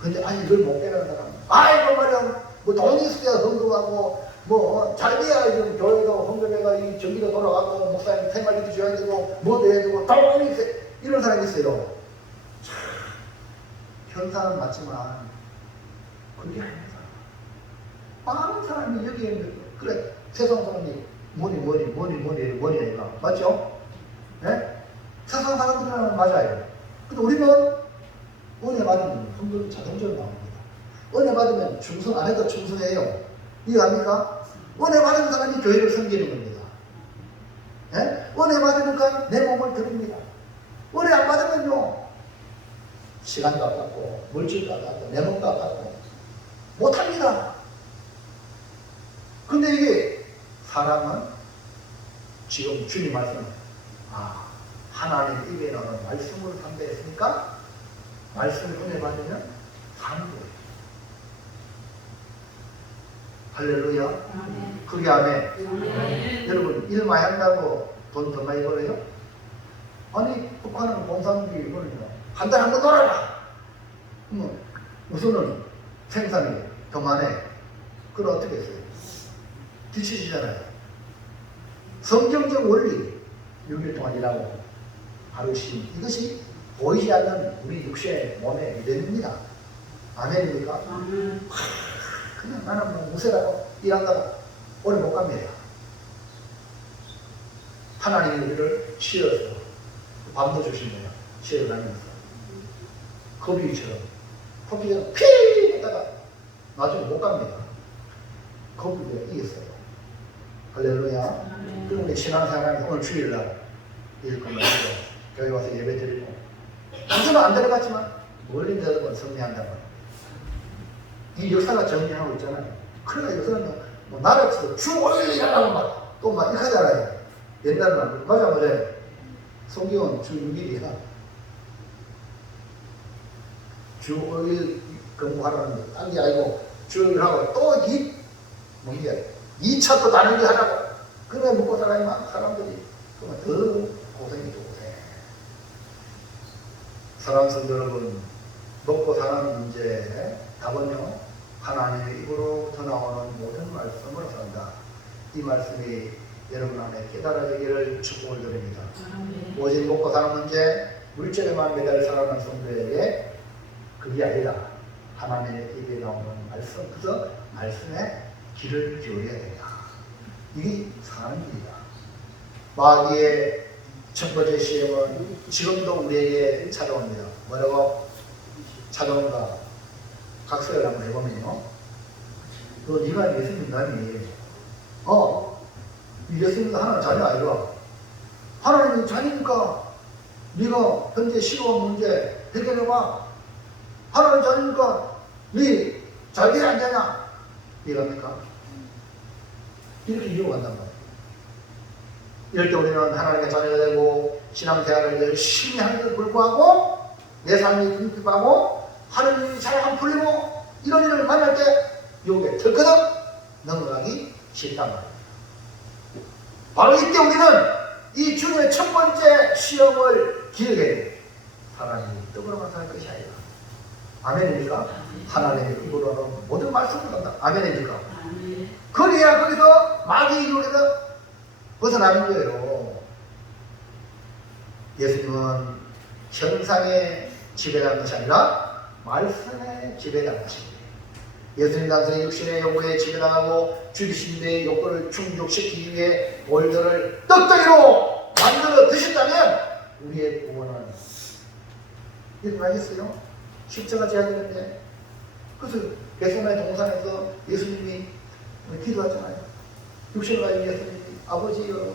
근데 아니 이걸 못 깨달은 사람, 아이고 말이야 뭐 돈이 있어야 헌금하고 뭐 잘 돼야 지금 교회도 헌금해가 이 전기도 돌아가고 목사님 생활비도 줘야 되고 뭐도 해야 되고 돈이 있어요. 이런 사람이 있어요. 참 현상은 맞지만 그게 아닙니다. 많은 사람이 여기에 그래 세상 사람이 뭐니 얘가 맞죠? 네? 세상 사람들은 맞아요. 근데 우리는 은혜 받으면 헌금이 자동적으로 나옵니다. 은혜 받으면 충성 안 해도 충성해요. 이해합니까? 은혜 받은 사람이 교회를 섬기는 겁니다. 네? 은혜 받으니까 내 몸을 드립니다. 은혜 안 받으면요 시간도 아깝고 물질도 아깝고 내 몸도 아깝고 못합니다. 근데 이게 사람은 지금 주님 말씀은 하나님 입에 나오는 말씀을 상대했으니까 말씀을 은혜 받으면 사는 거예요. 할렐루야. 그게 아멘. 여러분 일 많이 한다고 돈 더 많이 벌어요? 아니 북한은 공산주의 이거는요 한 달에 한 번 놀아라. 우선은 생산이 더 많아. 그럼 어떻게 했어요? 뒤치시잖아요. 성경적 원리 6일 동안 일하고 하루 쉼 이것이 보이지 않는 우리 육신의 몸의 믿음입니다. 아멘입니까? 그냥 나는 뭐 무쇠라고 일한다고 오래 못 갑니다. 하나님이 우리를 쉬어서 밤도 주신 거예요. 쉬어 다니면서 거북이처럼 토끼처럼 피 했다가 나중에 못 갑니다. 거북이가 이겼어요. 할렐루야. 그럼 우리 신앙생활 오늘 주일날 일 끝나고 교회 와서 예배 드리고 당신은 안 데려갔지만 멀리 내다보면 승리한다고. 이 역사가 정리하고 있잖아요. 그러니까 요새는 뭐 나라에서 주 5일 일하라고 막 또 막 이렇게 하잖아요. 옛날에는 맞아 성경은 주 6일이야. 주 5일 근무하라는 딴 게 아니고 주 5일 하고 또 뭔게 2차 또 다른 게 하라고. 그래 먹고 살아야 막 사람들이 그러면 더 고생이죠 고생. 사랑하는 성도 여러분, 먹고 사는 문제 답은요 하나님의 입으로부터 나오는 모든 말씀으로 산다. 이 말씀이 여러분 안에 깨달아지기를 축복을 드립니다. 오직 먹고 사는 문제 물질에만 매달 살아가는 성도에게 그게 아니라 하나님의 입에 나오는 말씀, 그래서 말씀에 귀를 기울여야 된다. 이게 사는 길이다. 마귀의 첫 번째 시험은 지금도 우리에게 찾아옵니다. 뭐라고 찾아온가? 각서를 한번 해보면요. 너 네가 예수님 남이 예수님도 하나님 자녀 아니라 하나님이 자녀니까 네가 현재 시험 문제 해결해봐. 하나님 자녀니까 네 잘 돼야 안 되냐? 이해갑니까? 이렇게 이어간단 말이에요. 이럴 때 우리는 하나님의 자녀가 되고 신앙생활을 열심히 하는데도 불구하고 내 삶이 궁핍하고 하나님이 잘 안 풀리고 이런 일을 만날 때 요게 덜커덕 넘어가기 싫단 말이에요. 바로 이때 우리는 이 주님의 첫 번째 시험을 기억해야 돼요. 하나님이 떡으로만 살 것이 아니라. 아멘입니까? 하나님의 입으로는 모든 말씀을 한다. 아멘입니까? 그래야 거기서 마귀의 유혹에서 벗어나는 거예요. 예수님은 형상에 지배하는 것이 아니라 말씀에 지배하는 것입니다. 예수님 단순히 육신의 욕구에 지배당하고 죽이신데 욕구를 충족시키기 위해 돌들을 떡덩이로 만들어 드셨다면 우리의 구원은 일어나겠어요? 십자가 지어야 되는데. 그래서 겟세마네 동산에서 예수님이 기도하잖아요. 육신을 가진 예수님이 아버지여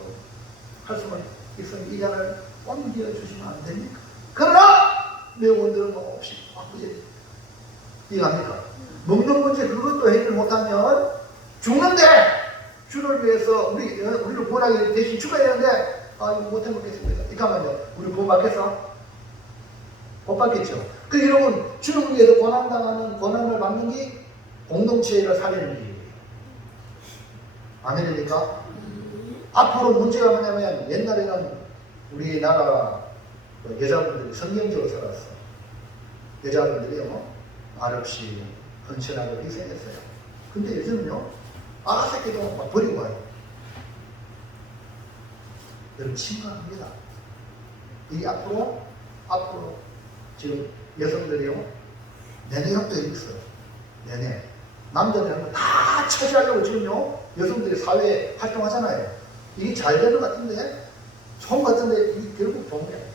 할 수만 있으면 이 잔을 옮겨 주시면 안 됩니까? 그러나 내 원대로 없이 아버지 이해합니까? 먹는 문제 그것도 해결 못하면 죽는데 주를 위해서 우리를 구원하기 대신 죽어야 되는데 이거 못해 먹겠습니다. 잠깐만요. 우리 구원 받겠어? 못 받겠죠. 그 여러분 주를 위해서 고난당하는 고난을 받는 게 공동체를 살리는 일이에요. 아멘입니까? 앞으로 문제가 뭐냐면 옛날에는 우리나라 여자분들이 성경적으로 살았어. 여자분들이요 말없이 헌신하고 희생했어요. 근데 요즘은요 아가새끼도 막 버리고 와요. 여러분 심각합니다. 이 앞으로 지금 여성들이요 내내 협도에 있어요. 내내 남자들은 다 차지하려고 지금요 여성들이 사회에 활동하잖아요. 이게 잘 되는 것 같은데 좋은 것 같은데 이게 결국 좋은 거예요.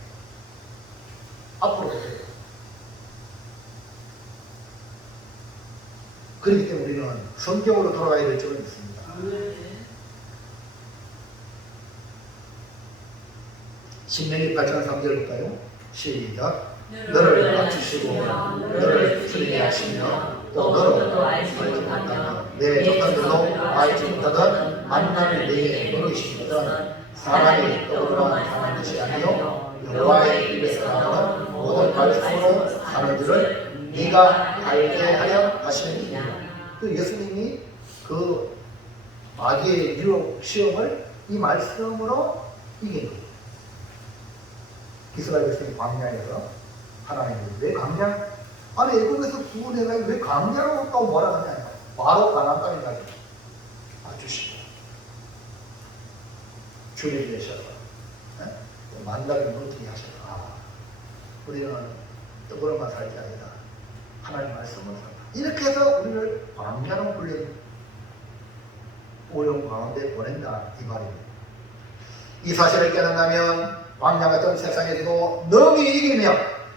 앞으로 그래요. 그렇기 때문에 우리는 성경으로 돌아가야 될 점은 있습니다. 신명기 8장 3절 볼까요? 시작. 너를 맞추시고 너를 주님이 하시며 또 너로 알지 못하면 내 조상들도 알지 못하던 만나를 내게 먹이시거든 사람이 떡으로만 사는 것이 아니요 여호와의 입에서 나오는 모든 말씀으로 사는 줄을 네가 알게 하려 하시느니라. 그 예수님이 그 마귀의 유혹 시험을 이 말씀으로 이긴 거예요. 이스라엘 백성이 광야에서 하나님이 왜 광야? 아니 애굽에서 구원해가 왜 광야로 또 뭐라 하냐? 바로 가나안 땅에 가지 맞추시고 주님 되셔서 만나를 무너뜨리게 하셔서 우리는 떡으로만 살지 아니다. 하나님 말씀을 산다. 이렇게 해서 우리를 광야로 불린 어려운 가운데 보낸다 이 말입니다. 이 사실을 깨닫는다면 광야 같은 세상에도 능히 이기며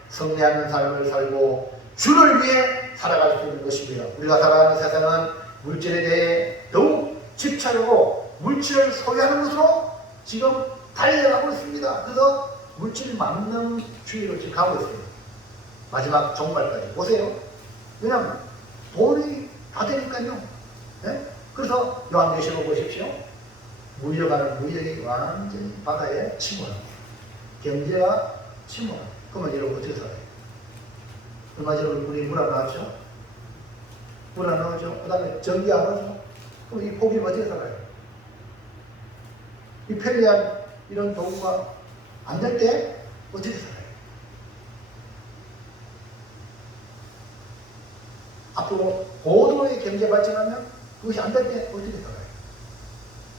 성례하는 삶을 살고 주를 위해 살아갈 수 있는 것이고요. 우리가 살아가는 세상은 물질에 대해 더욱 집착하고 물질을 소유하는 것으로 지금 달려가고 있습니다. 그래서 물질 만능주의로 지금 가고 있어요. 마지막 종말까지 보세요. 왜냐하면 돈이 다 되니까요. 네? 그래서 요한계시록 보십시오. 물려가는 무역이 완전히 바다에 침몰합니다. 경제가 침몰합니다. 그러면 여러분 어떻게 살아요? 얼마 전에 우리 물 안 나왔죠? 물 안 나오죠? 그 다음에 전기 안 오죠? 그럼 이 복이 어떻게 살아요? 이 편리한 이런 도구가 안 될 때 어떻게 살아요? 앞으로 고도의 경제 발전하면 그것이 안 될 때 어떻게 살아요?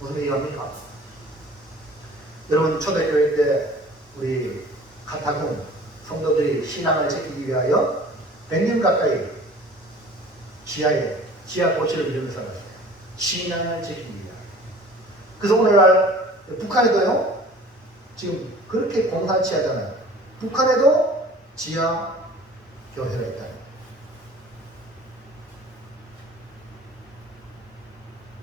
무슨 얘기합니까? 여러분 초대교회 때 우리 카타군 성도들이 신앙을 지키기 위하여 100년 가까이 지하 고시를 이루면서 살았어요. 신앙을 지키기 위하여. 그래서 오늘날 북한에도요 지금 그렇게 공산치 하잖아요. 북한에도 지하 교회가 있다.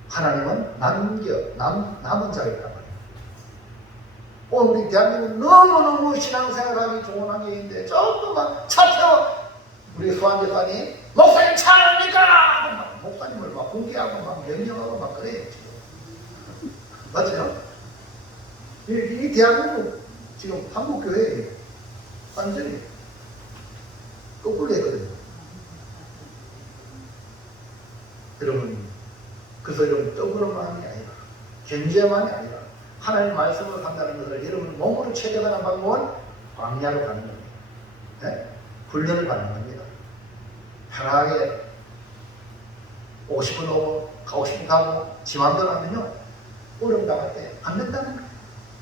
하나님은 남은 자가 있단 말이에요. 오늘 우리 대한민국은 너무너무 신앙생활하기 좋은 환경인데 조금만 차 태워 우리 소환재판이 목사님 차 아닙니까? 목사님을 막 공개하고 막 명령하고 막 그래요. 지금. 맞아요? 이 대한민국 지금 한국교회 완전히 거꾸로 했거든요. 여러분 그래서 여러분 떡으로만이 아니라 경제만이 아니라 하나님 말씀을 한다는 것을 여러분 몸으로 체득하는 방법은 광야로 가는 겁니다. 네? 훈련을 받는 겁니다. 편하게 오고 싶은 오고 가고 싶은 가고 지 맘대로 하면요 어려움 당할 때 안 된다는 거예요.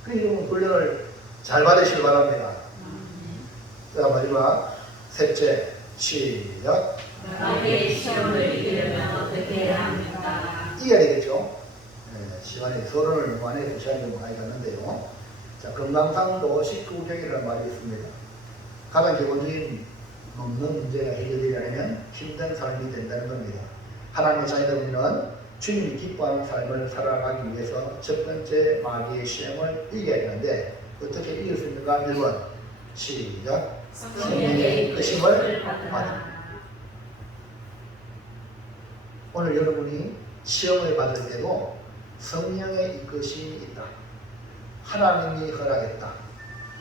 그리고 훈련을 잘 받으시길 바랍니다. 자, 마지막 셋째 시작. 마귀의 시험을 이기려면 어떻게 해야 합니까? 이겨야 되겠죠. 네, 시간이 서론을 너무 안 해서 시간이 너무 많이 갔는데요. 자, 금강산도 19경이라는 말이 있습니다. 가장 기본적인 없는 문제가 해결되려면 힘든 삶이 된다는 겁니다. 하나님의 자녀들은 주님이 기뻐하는 삶을 살아가기 위해서 첫 번째 마귀의 시험을 이겨야 되는데 어떻게 이길 수 있는가? 1번 시작. 성령의 이끄심을 받으라. 오늘 여러분이 시험을 받을 때도 성령의 이끄심이 있다. 하나님이 허락했다.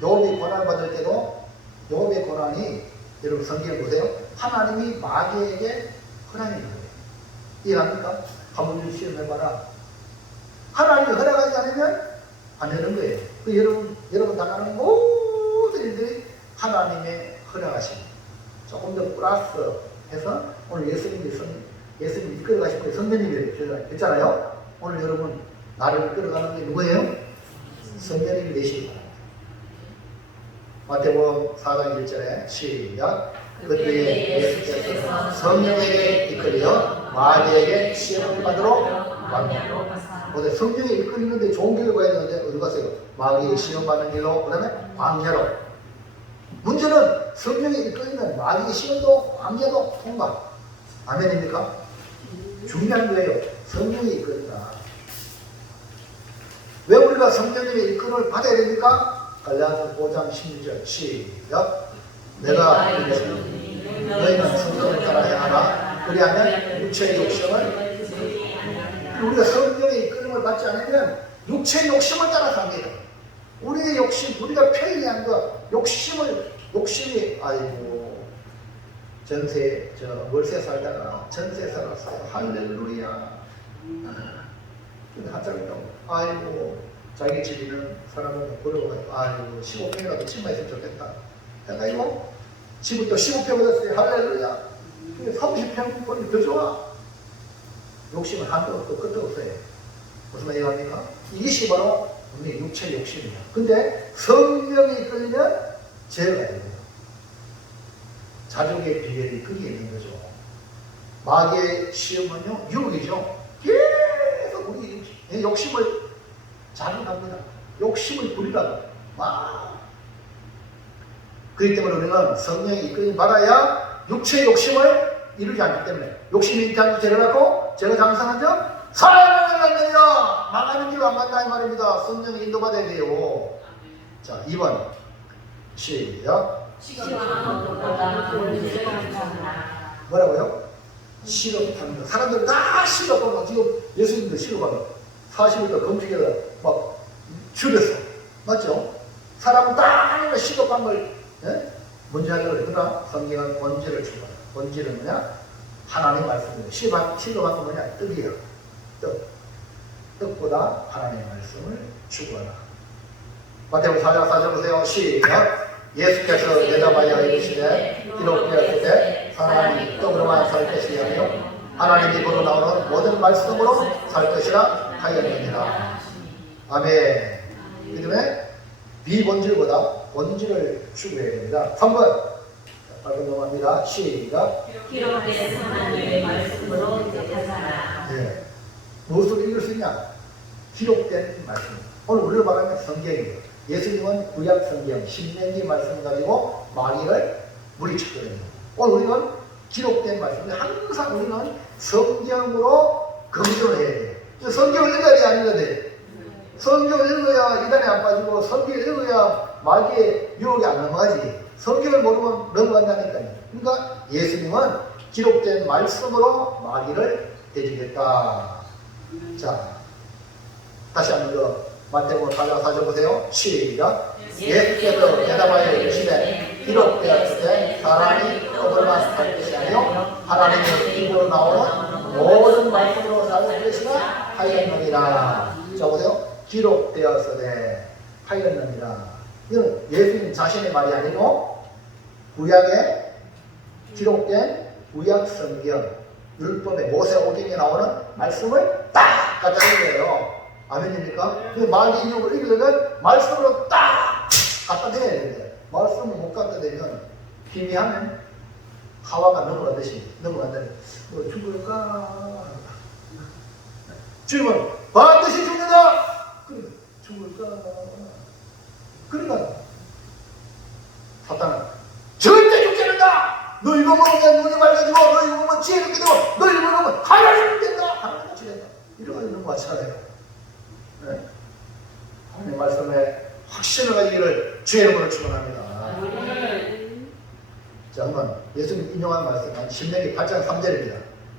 욥이 고난을 받을 때도 욥의 고난이 여러분 성경을 보세요. 하나님이 마귀에게 허락했는 거예요. 이해합니까? 한번 좀 시험해봐라. 하나님이 허락하지 않으면 안 되는 거예요. 그 여러분 당하는 모든 일들이 하나님의 허락하심. 조금 더 플러스 해서 오늘 예수님이 이끌어가신 분이 성령님이 했잖아요. 오늘 여러분 나를 이끌어가는 게 누구예요? 성령님이 되시기 바랍니다. 마태복음 4장 1절에 시작. 그때에 예수께서 성령에게 이끌려 마귀에게 시험을 받으러 광야로 가사. 성령에 이끌리는데 좋은 길로 가야 되는데 어디 가세요? 마귀에게 시험 받는 길로, 그 다음에 광야로. 문제는 성령에 이끌리면 마귀의 시험도 광야도 통과. 아멘입니까? 중요한 거예요. 성령에 이끌린다. 왜 우리가 성령님의 이끌음을 받아야 됩니까? 갈라디아서 5장 16절 시작. 내가 너희는 성령을 따라 행하라. 그리하면 육체의 욕심을 우리가 성령의 이끌음을 받지 않으면 육체의 욕심을 따라 삽니다. 우리의 욕심, 우리가 편리한 것, 욕심이 아이고 월세 살다가 전세 살았어요. 할렐루야. 근데 한참 있다고 아이고 자기 집 있는 사람을 부러워가지고 아이고 15평이라도 집만 있으면 좋겠다. 해가지고 집을 또 15평 얻었어요. 할렐루야. 30평 보니 더 좋아. 욕심은 한도 없고 끝도 없어요. 무슨 말 이해합니까? 이것이 바로 우리의 육체의 욕심이에요. 근데 성령이 이끌리면 제어가 됩니다. 자족의 비결이 거기에 있는 거죠. 마귀의 시험은요, 유혹이죠. 계속 우리 욕심을 자극합니다. 욕심을 부리라고. 그렇기 때문에 우리는 성령의 이끌림 받아야 육체의 욕심을 이루지 않기 때문에 욕심이 인태하는 데려놓고 제가 장사한 적 사람을 만납니다. 망하는 길로 안 간다 이 말입니다. 성령의 인도받아야 돼요. 자, 2번 시작. 뭐라고요? 시럽합니다. 사람들 다 시럽하고 지금 예수님도 시럽하고 40일도 검증해서 막 줄였어. 맞죠? 사람은 다 시럽한 걸 먼저 하려고 그래. 그러나 성경은 본질을 추구한다. 본질은 뭐냐? 하나님의 말씀이에요. 시럽한 건 뭐냐? 떡이에요. 떡보다 하나님의 말씀을 추구하라. 마태복음 4장 4절 보세요. 시작. 예수께서 내다봐야 이르시되 기록되었을 사람이 떡으로만 살 것이 아니요 하나님 입으로 나오는 모든 말씀으로 살 것이라 하였느니라. 아멘. 그 다음에 비본질보다 본질을 추구해야 됩니다. 3번 빨리 넘어갑니다. 시작. 기록된 하나님의 말씀으로 대하라. 네. 무엇으로 이길 수 있냐? 기록된 말씀. 오늘 우리로 말하면 성경이에요. 예수님은 구약 성경 신명기 말씀 가지고 마귀를 물리쳤거든요. 오늘 우리는 기록된 말씀. 항상 우리는 성경으로 검증을 해야 돼요. 성경을 읽어야 돼, 안 읽어야 돼? 성경을 읽어야 이단에 안 빠지고 성경을 읽어야 마귀의 유혹이 안 넘어가지. 성경을 모르면 넘어간다니까요. 그러니까 예수님은 기록된 말씀으로 마귀를 대적했다. 자, 다시 한번 더 마태복음 4장 4절 보세요. 시작. 예수께서 대답하여 이르시되 기록되었을 때 사람이 떡으로만 살 것이 아니요 하나님의 입으로 나오는 모든 말씀으로 사는 것이라 하였느니라. 자 보세요. 기록되었으되 하였느니라. 이건 예수님 자신의 말이 아니고 구약에 기록된 구약 성경 율법의 모세오경에 나오는 말씀을 딱 갖다 준 거예요. 아멘입니까? 그 말이 인용을 읽으려면 말씀으로 딱 갖다 대야 되는데 말씀을 못 갖다 대면 희미하면 하와가 넘어가듯이 넘어간다니 죽을까? 죽으면 반드시 죽는다! 그러니까 죽을까? 그러니까 사탄은 절대 죽지 않는다! 너 이거 먹으면 눈이 맑아지고 너 이거 먹으면 지혜롭게 되고 너 이거 먹으면 하나님 된다! 하나님 같이 된다! 이러고 있는 거 마찬가지예요. 네? 하나님의 말씀에 확신을 가지기를 주의 이름으로 축원합니다. 자, 한번 예수님 인용한 말씀 한 신명기 8장 3절입니다.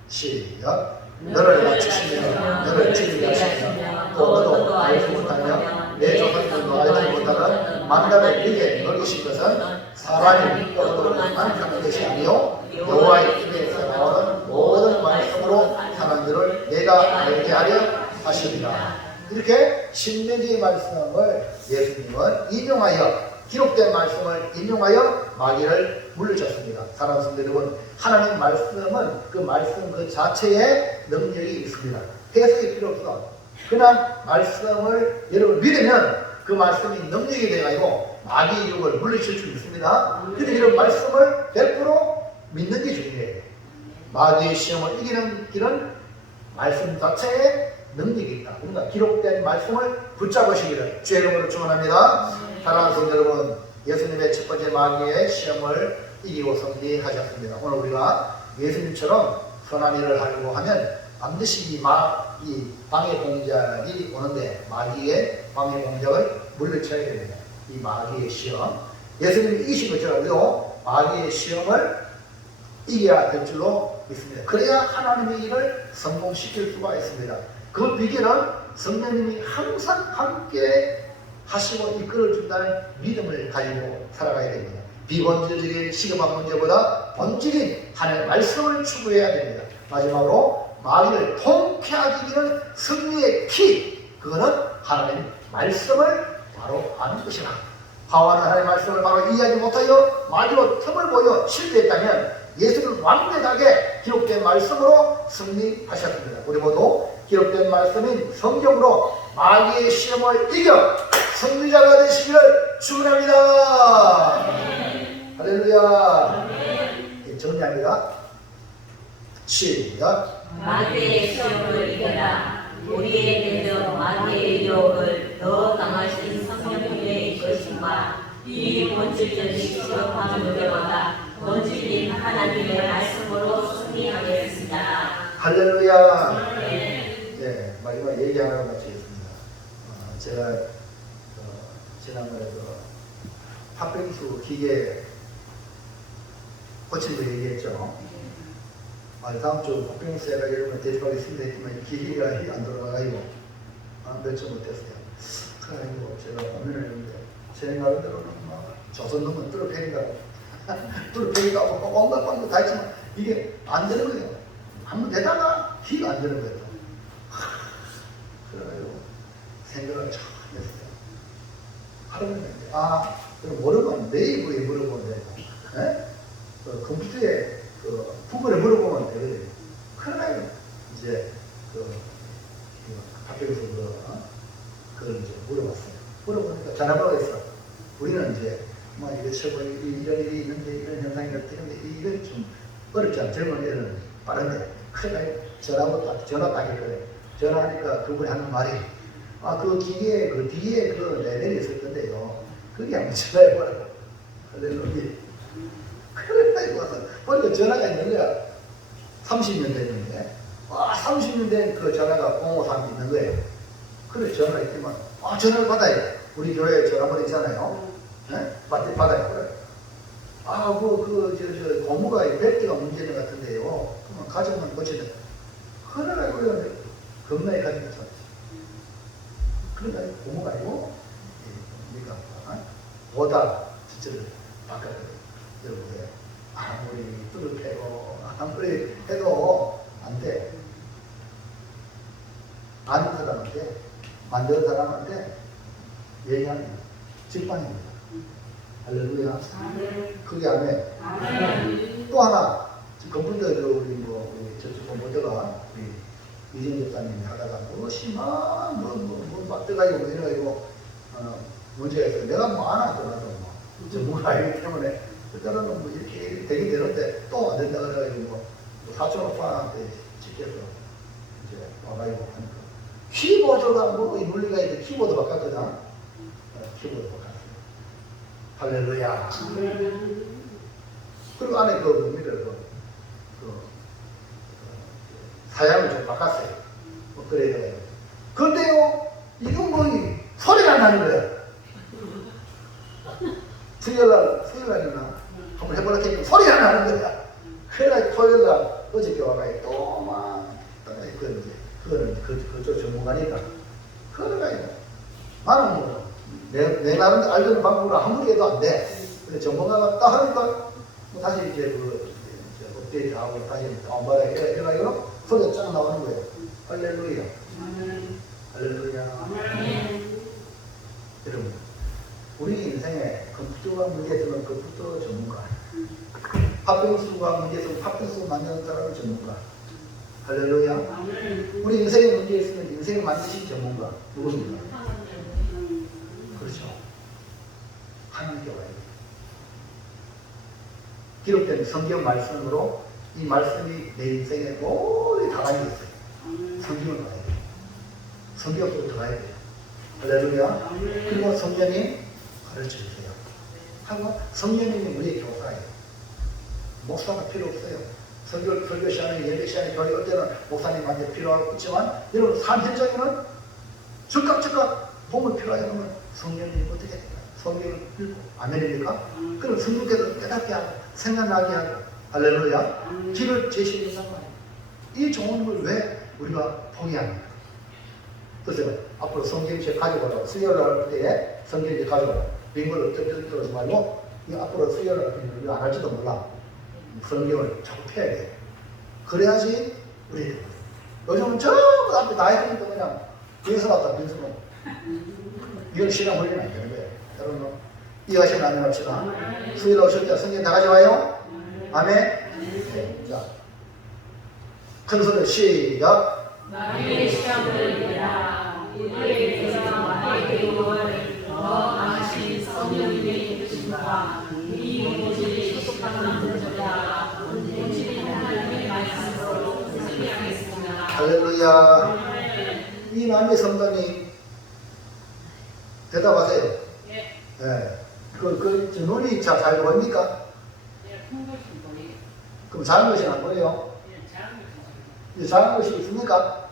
시작. 너를 낮추시며 너를 지리게 하시며 또 너도 알지 못하며 내 조상들도 알지 못하는 만담의 비에 먹이신 것은 사람이 떠도는 만평의 것이 아니요 여호와의 입에서 나오는 모든 말씀으로 사람들을 내가 알게 하려 하시리라. 이렇게 신명기의 말씀을 예수님은 인용하여 기록된 말씀을 인용하여 마귀를 물리쳤습니다. 사랑하는 성도 여러분, 하나님 말씀은 그 말씀 그 자체에 능력이 있습니다. 해석이 필요 없어. 그냥 말씀을 여러분 믿으면 그 말씀이 능력이 되어가지고 마귀의 유혹을 물리칠 수 있습니다. 그런데 이런 말씀을 100% 믿는 게 중요해요. 마귀의 시험을 이기는 길은 말씀 자체에 능력이 있다. 그러니까 기록된 말씀을 붙잡으시기를 주의 이름으로 축원합니다. 사랑하는 성도 여러분, 예수님의 첫 번째 마귀의 시험을 이기고 승리하셨습니다. 오늘 우리가 예수님처럼 선한 일을 하려고 하면 반드시 이 방해 공작이 오는데 마귀의 방해 공작을 물리쳐야 됩니다. 이 마귀의 시험, 예수님이 이기신 것처럼요 마귀의 시험을 이겨야 될 줄로 믿습니다. 그래야 하나님의 일을 성공시킬 수가 있습니다. 그 비결은 성령님이 항상 함께 하시고 이끌어준다는 믿음을 가지고 살아가야 됩니다. 비본질적인 시급한 문제보다 본질인 하나님의 말씀을 추구해야 됩니다. 마지막으로 마귀를 통쾌하게 이기는 승리의 키, 그거는 하나님의 말씀을 바로 아는 것이다. 하와는 하나님의 말씀을 바로 이해하지 못하여 마귀로 틈을 보여 실패했다면 예수는 완벽하게 기록된 말씀으로 승리하셨습니다. 우리 모두 기록된 말씀인 성경으로 마귀의 시험을 이겨 승리자가 되시기를 축원합니다. 할렐루야. 정리합니다. 시작. 마귀의 시험을 이겨라. 우리에게는 마귀의 유혹을 더 강하신 성령님의 것임과 이 본질적인 시급한 문제보다 본질인 하나님의 말씀으로 승리하겠습니다. 할렐루야. 네, 마지막 얘기 하나 마치겠습니다. 제가 지난번에 팥빙수 기계 고친 거 얘기했죠. 다음 주 팥빙수가 여러분 대접하겠습니다 했지만 이 기계가 안 돌아가가지고 몇 주 못했어요. 그래가지고 제가 고민을 했는데 제 나름대로는 조선 놈은 뚫어패기가 뚫어패기가 온갖 방법 다 했지만 이게 안 되는 거예요. 한번 되다가 기가 안 되는 거예요. 그래가지고 생각을 참 했어요. 하루는 그럼 모르면 네이버에 물어보면 돼요. 컴퓨터에 구글에 물어보면 되거든요. 그러나요, 이제 학교에서 그걸 이제 물어봤어요. 물어보니까 전화번호가 있어. 우리는 이제 이거 최고 이런 일이 있는데 이런 현상이 어떻게 이건 좀 어렵지 않아. 젊은 애들은 빠른데. 그래 전화 딱 했거든요. 전화하니까 그분이 하는 말이 그 기계에 그 뒤에 그 레벨이 있을 건데요. 그게 한번 전화해보라고. 할렐루야. 그래 와서 보니까 전화가 있는 거야. 30년 됐는데 30년 된 그 전화가 053이 있는 거예요. 그래 전화가 있지만 전화를 받아요. 우리 교회 전화번호 있잖아요. 네? 받아요. 그래. 고무가 벨트가 문제된 것 같은데요. 그러면 가정만 고치는. 그래가지고 겁나게 가지고 쳤지. 그러니까 고무가 아니고 우리가 보다 지체를 바꿨거든요. 여러분 아무리 뚫을 패고 아무리 해도 안 돼. 사람한테, 만든 사람한테 얘기하는 직방입니다. 할렐루야. 그게 안에 또 하나, 컴퓨터 우리 저쪽 컴퓨터가 우리 이진 집사님이 하다가 심한 막 떠가지고 이래가지고 문제가 있어요. 내가 안 하더라도 전문가이기 때문에 그때는 이렇게 되긴 되는데 또 안 된다 그래가지고 사촌 오빠한테 직접 이제 와가지고 하니까 키보드가 이 물리가 있는데 키보드 바꿨거든. 키보드 바꿨어요. 할렐루야. 그리고 안에 뭡니까 사양을 좀 바꿨어요. 업그레이드가. 그런데요, 이건 소리가 안 나는 거예요. 수요일날이나 한번 해보라 했더니 소리가 안 나는 거야. 그래가지고 토요일날 어저께 와가지고 또막 그거는 그쪽 전문가니까. 그래가지고 나는 내 나름 알던 방법으로 아무리 해도 안 돼. 근데 전문가가 딱 하니까 다시 이제 업데이트하고 다시 다운받아 이래가지고 소리가 쫙 나오는 거예요. 할렐루야. 할렐루야. 여러분, 우리 인생에 컴퓨터가 문제 있으면 컴퓨터 전문가, 팥빙수가 문제 있으면 팥빙수 만드는 사람은 전문가. 할렐루야. 우리 인생에 문제 있으면 인생을 만드신 전문가 누구입니까? 그렇죠. 하나님께 와야 돼요. 기록된 성경 말씀으로 이 말씀이 내 인생에 모두 다 담겨 있어요. 성경을 봐야 돼요. 성경으로 들어가야 돼요. 할렐루야. 그리고 성령님 가르쳐 주세요. 하고 성령님이 우리의 교사예요. 목사가 필요 없어요. 설교 시간에, 예배 시간에, 교회 올 때는 목사님한테 필요하겠지만 여러분 삶 현장에는 즉각 도움이 필요하면 성령님이 어떻게 해야 될까요? 성경을 읽고 아멘입니까? 그럼 성령께서 깨닫게 하고 생각나게 하고 할렐루야. 길을 제시해 준다는 거예요. 이 좋은 걸 왜 우리가 포기합니까? 그래서 앞으로 성경책 가져오라고 수요일 날 때에 성경책 가져오라고 링거를 떨어지 말고 앞으로 수요일 날 때는 우리가 안 할지도 몰라. 성경을 자꾸 펴야 돼요. 그래야지 우리 요즘은 저 앞에 다 해보니까 그냥 빈수 같다 빈수는 이건 시간 걸리면 안 되는 거예요. 여러분 이해하시면 안 합시다. 수요일 오실 때 성경 다 가져와요. 아멘. 네. 자, 큰 소리로 시작. 나의 시험을 이라 우리에게서 나의 교훈을 더 아신 성령님의 계심과 이 오직 소속하는 분들과 온전히 하나님의 말씀으로 승리하겠습니다. 할렐루야. 이 남의 성도님 대답하세요. 예. 네. 눈이 잘 보입니까? 예, 큰 것이 뭐예요? 그럼 작은 것이 안 보여요? 예, 작은 것이 이 작은 것이 있습니까?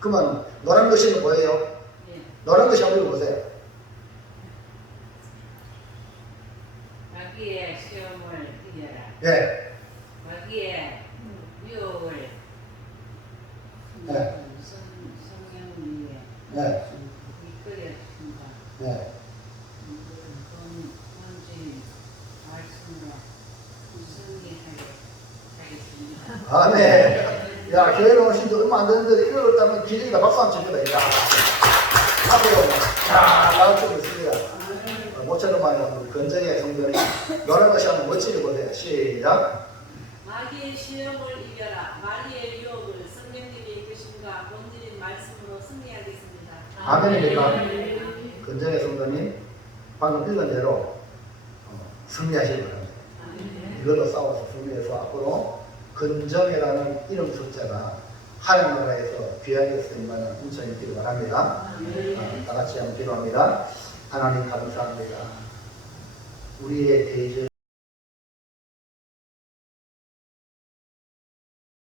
그러면 노란 것이 뭐예요? 예. 노란 것이 한번 보세요. 마귀의 시험을 이겨라. 예. 마귀의 유혹을 네. 성령 위에 네. 이끌어 준다. 네. 본지 말씀으로 승리하겠습니다. 아멘. 야, 교회에 오신 지 얼마 안 됐는데 이걸 따면 기준이가 박수 한번 칩니다. 앞으로 잘 나올 수 있습니다. 모처럼 말하면 건정의 성전이 노란 것이 한번 멋지게 보세요. 시작. 마귀의 시험을 이겨라. 마귀의 유혹을 성령님의 이끄심과 본질인 말씀으로 승리하겠습니다. 아멘입니까? 건정의 성전이 방금 읽은 대로 승리하시기 바랍니다. 이걸로 싸워서 승리해서 앞으로 건정이라는 이름 숫자가 하나님 나라에서 귀하게 쓰임받는 운천이 있기를 바랍니다. 다 같이 한번 기도합니다. 하나님 감사합니다. 우리의 대적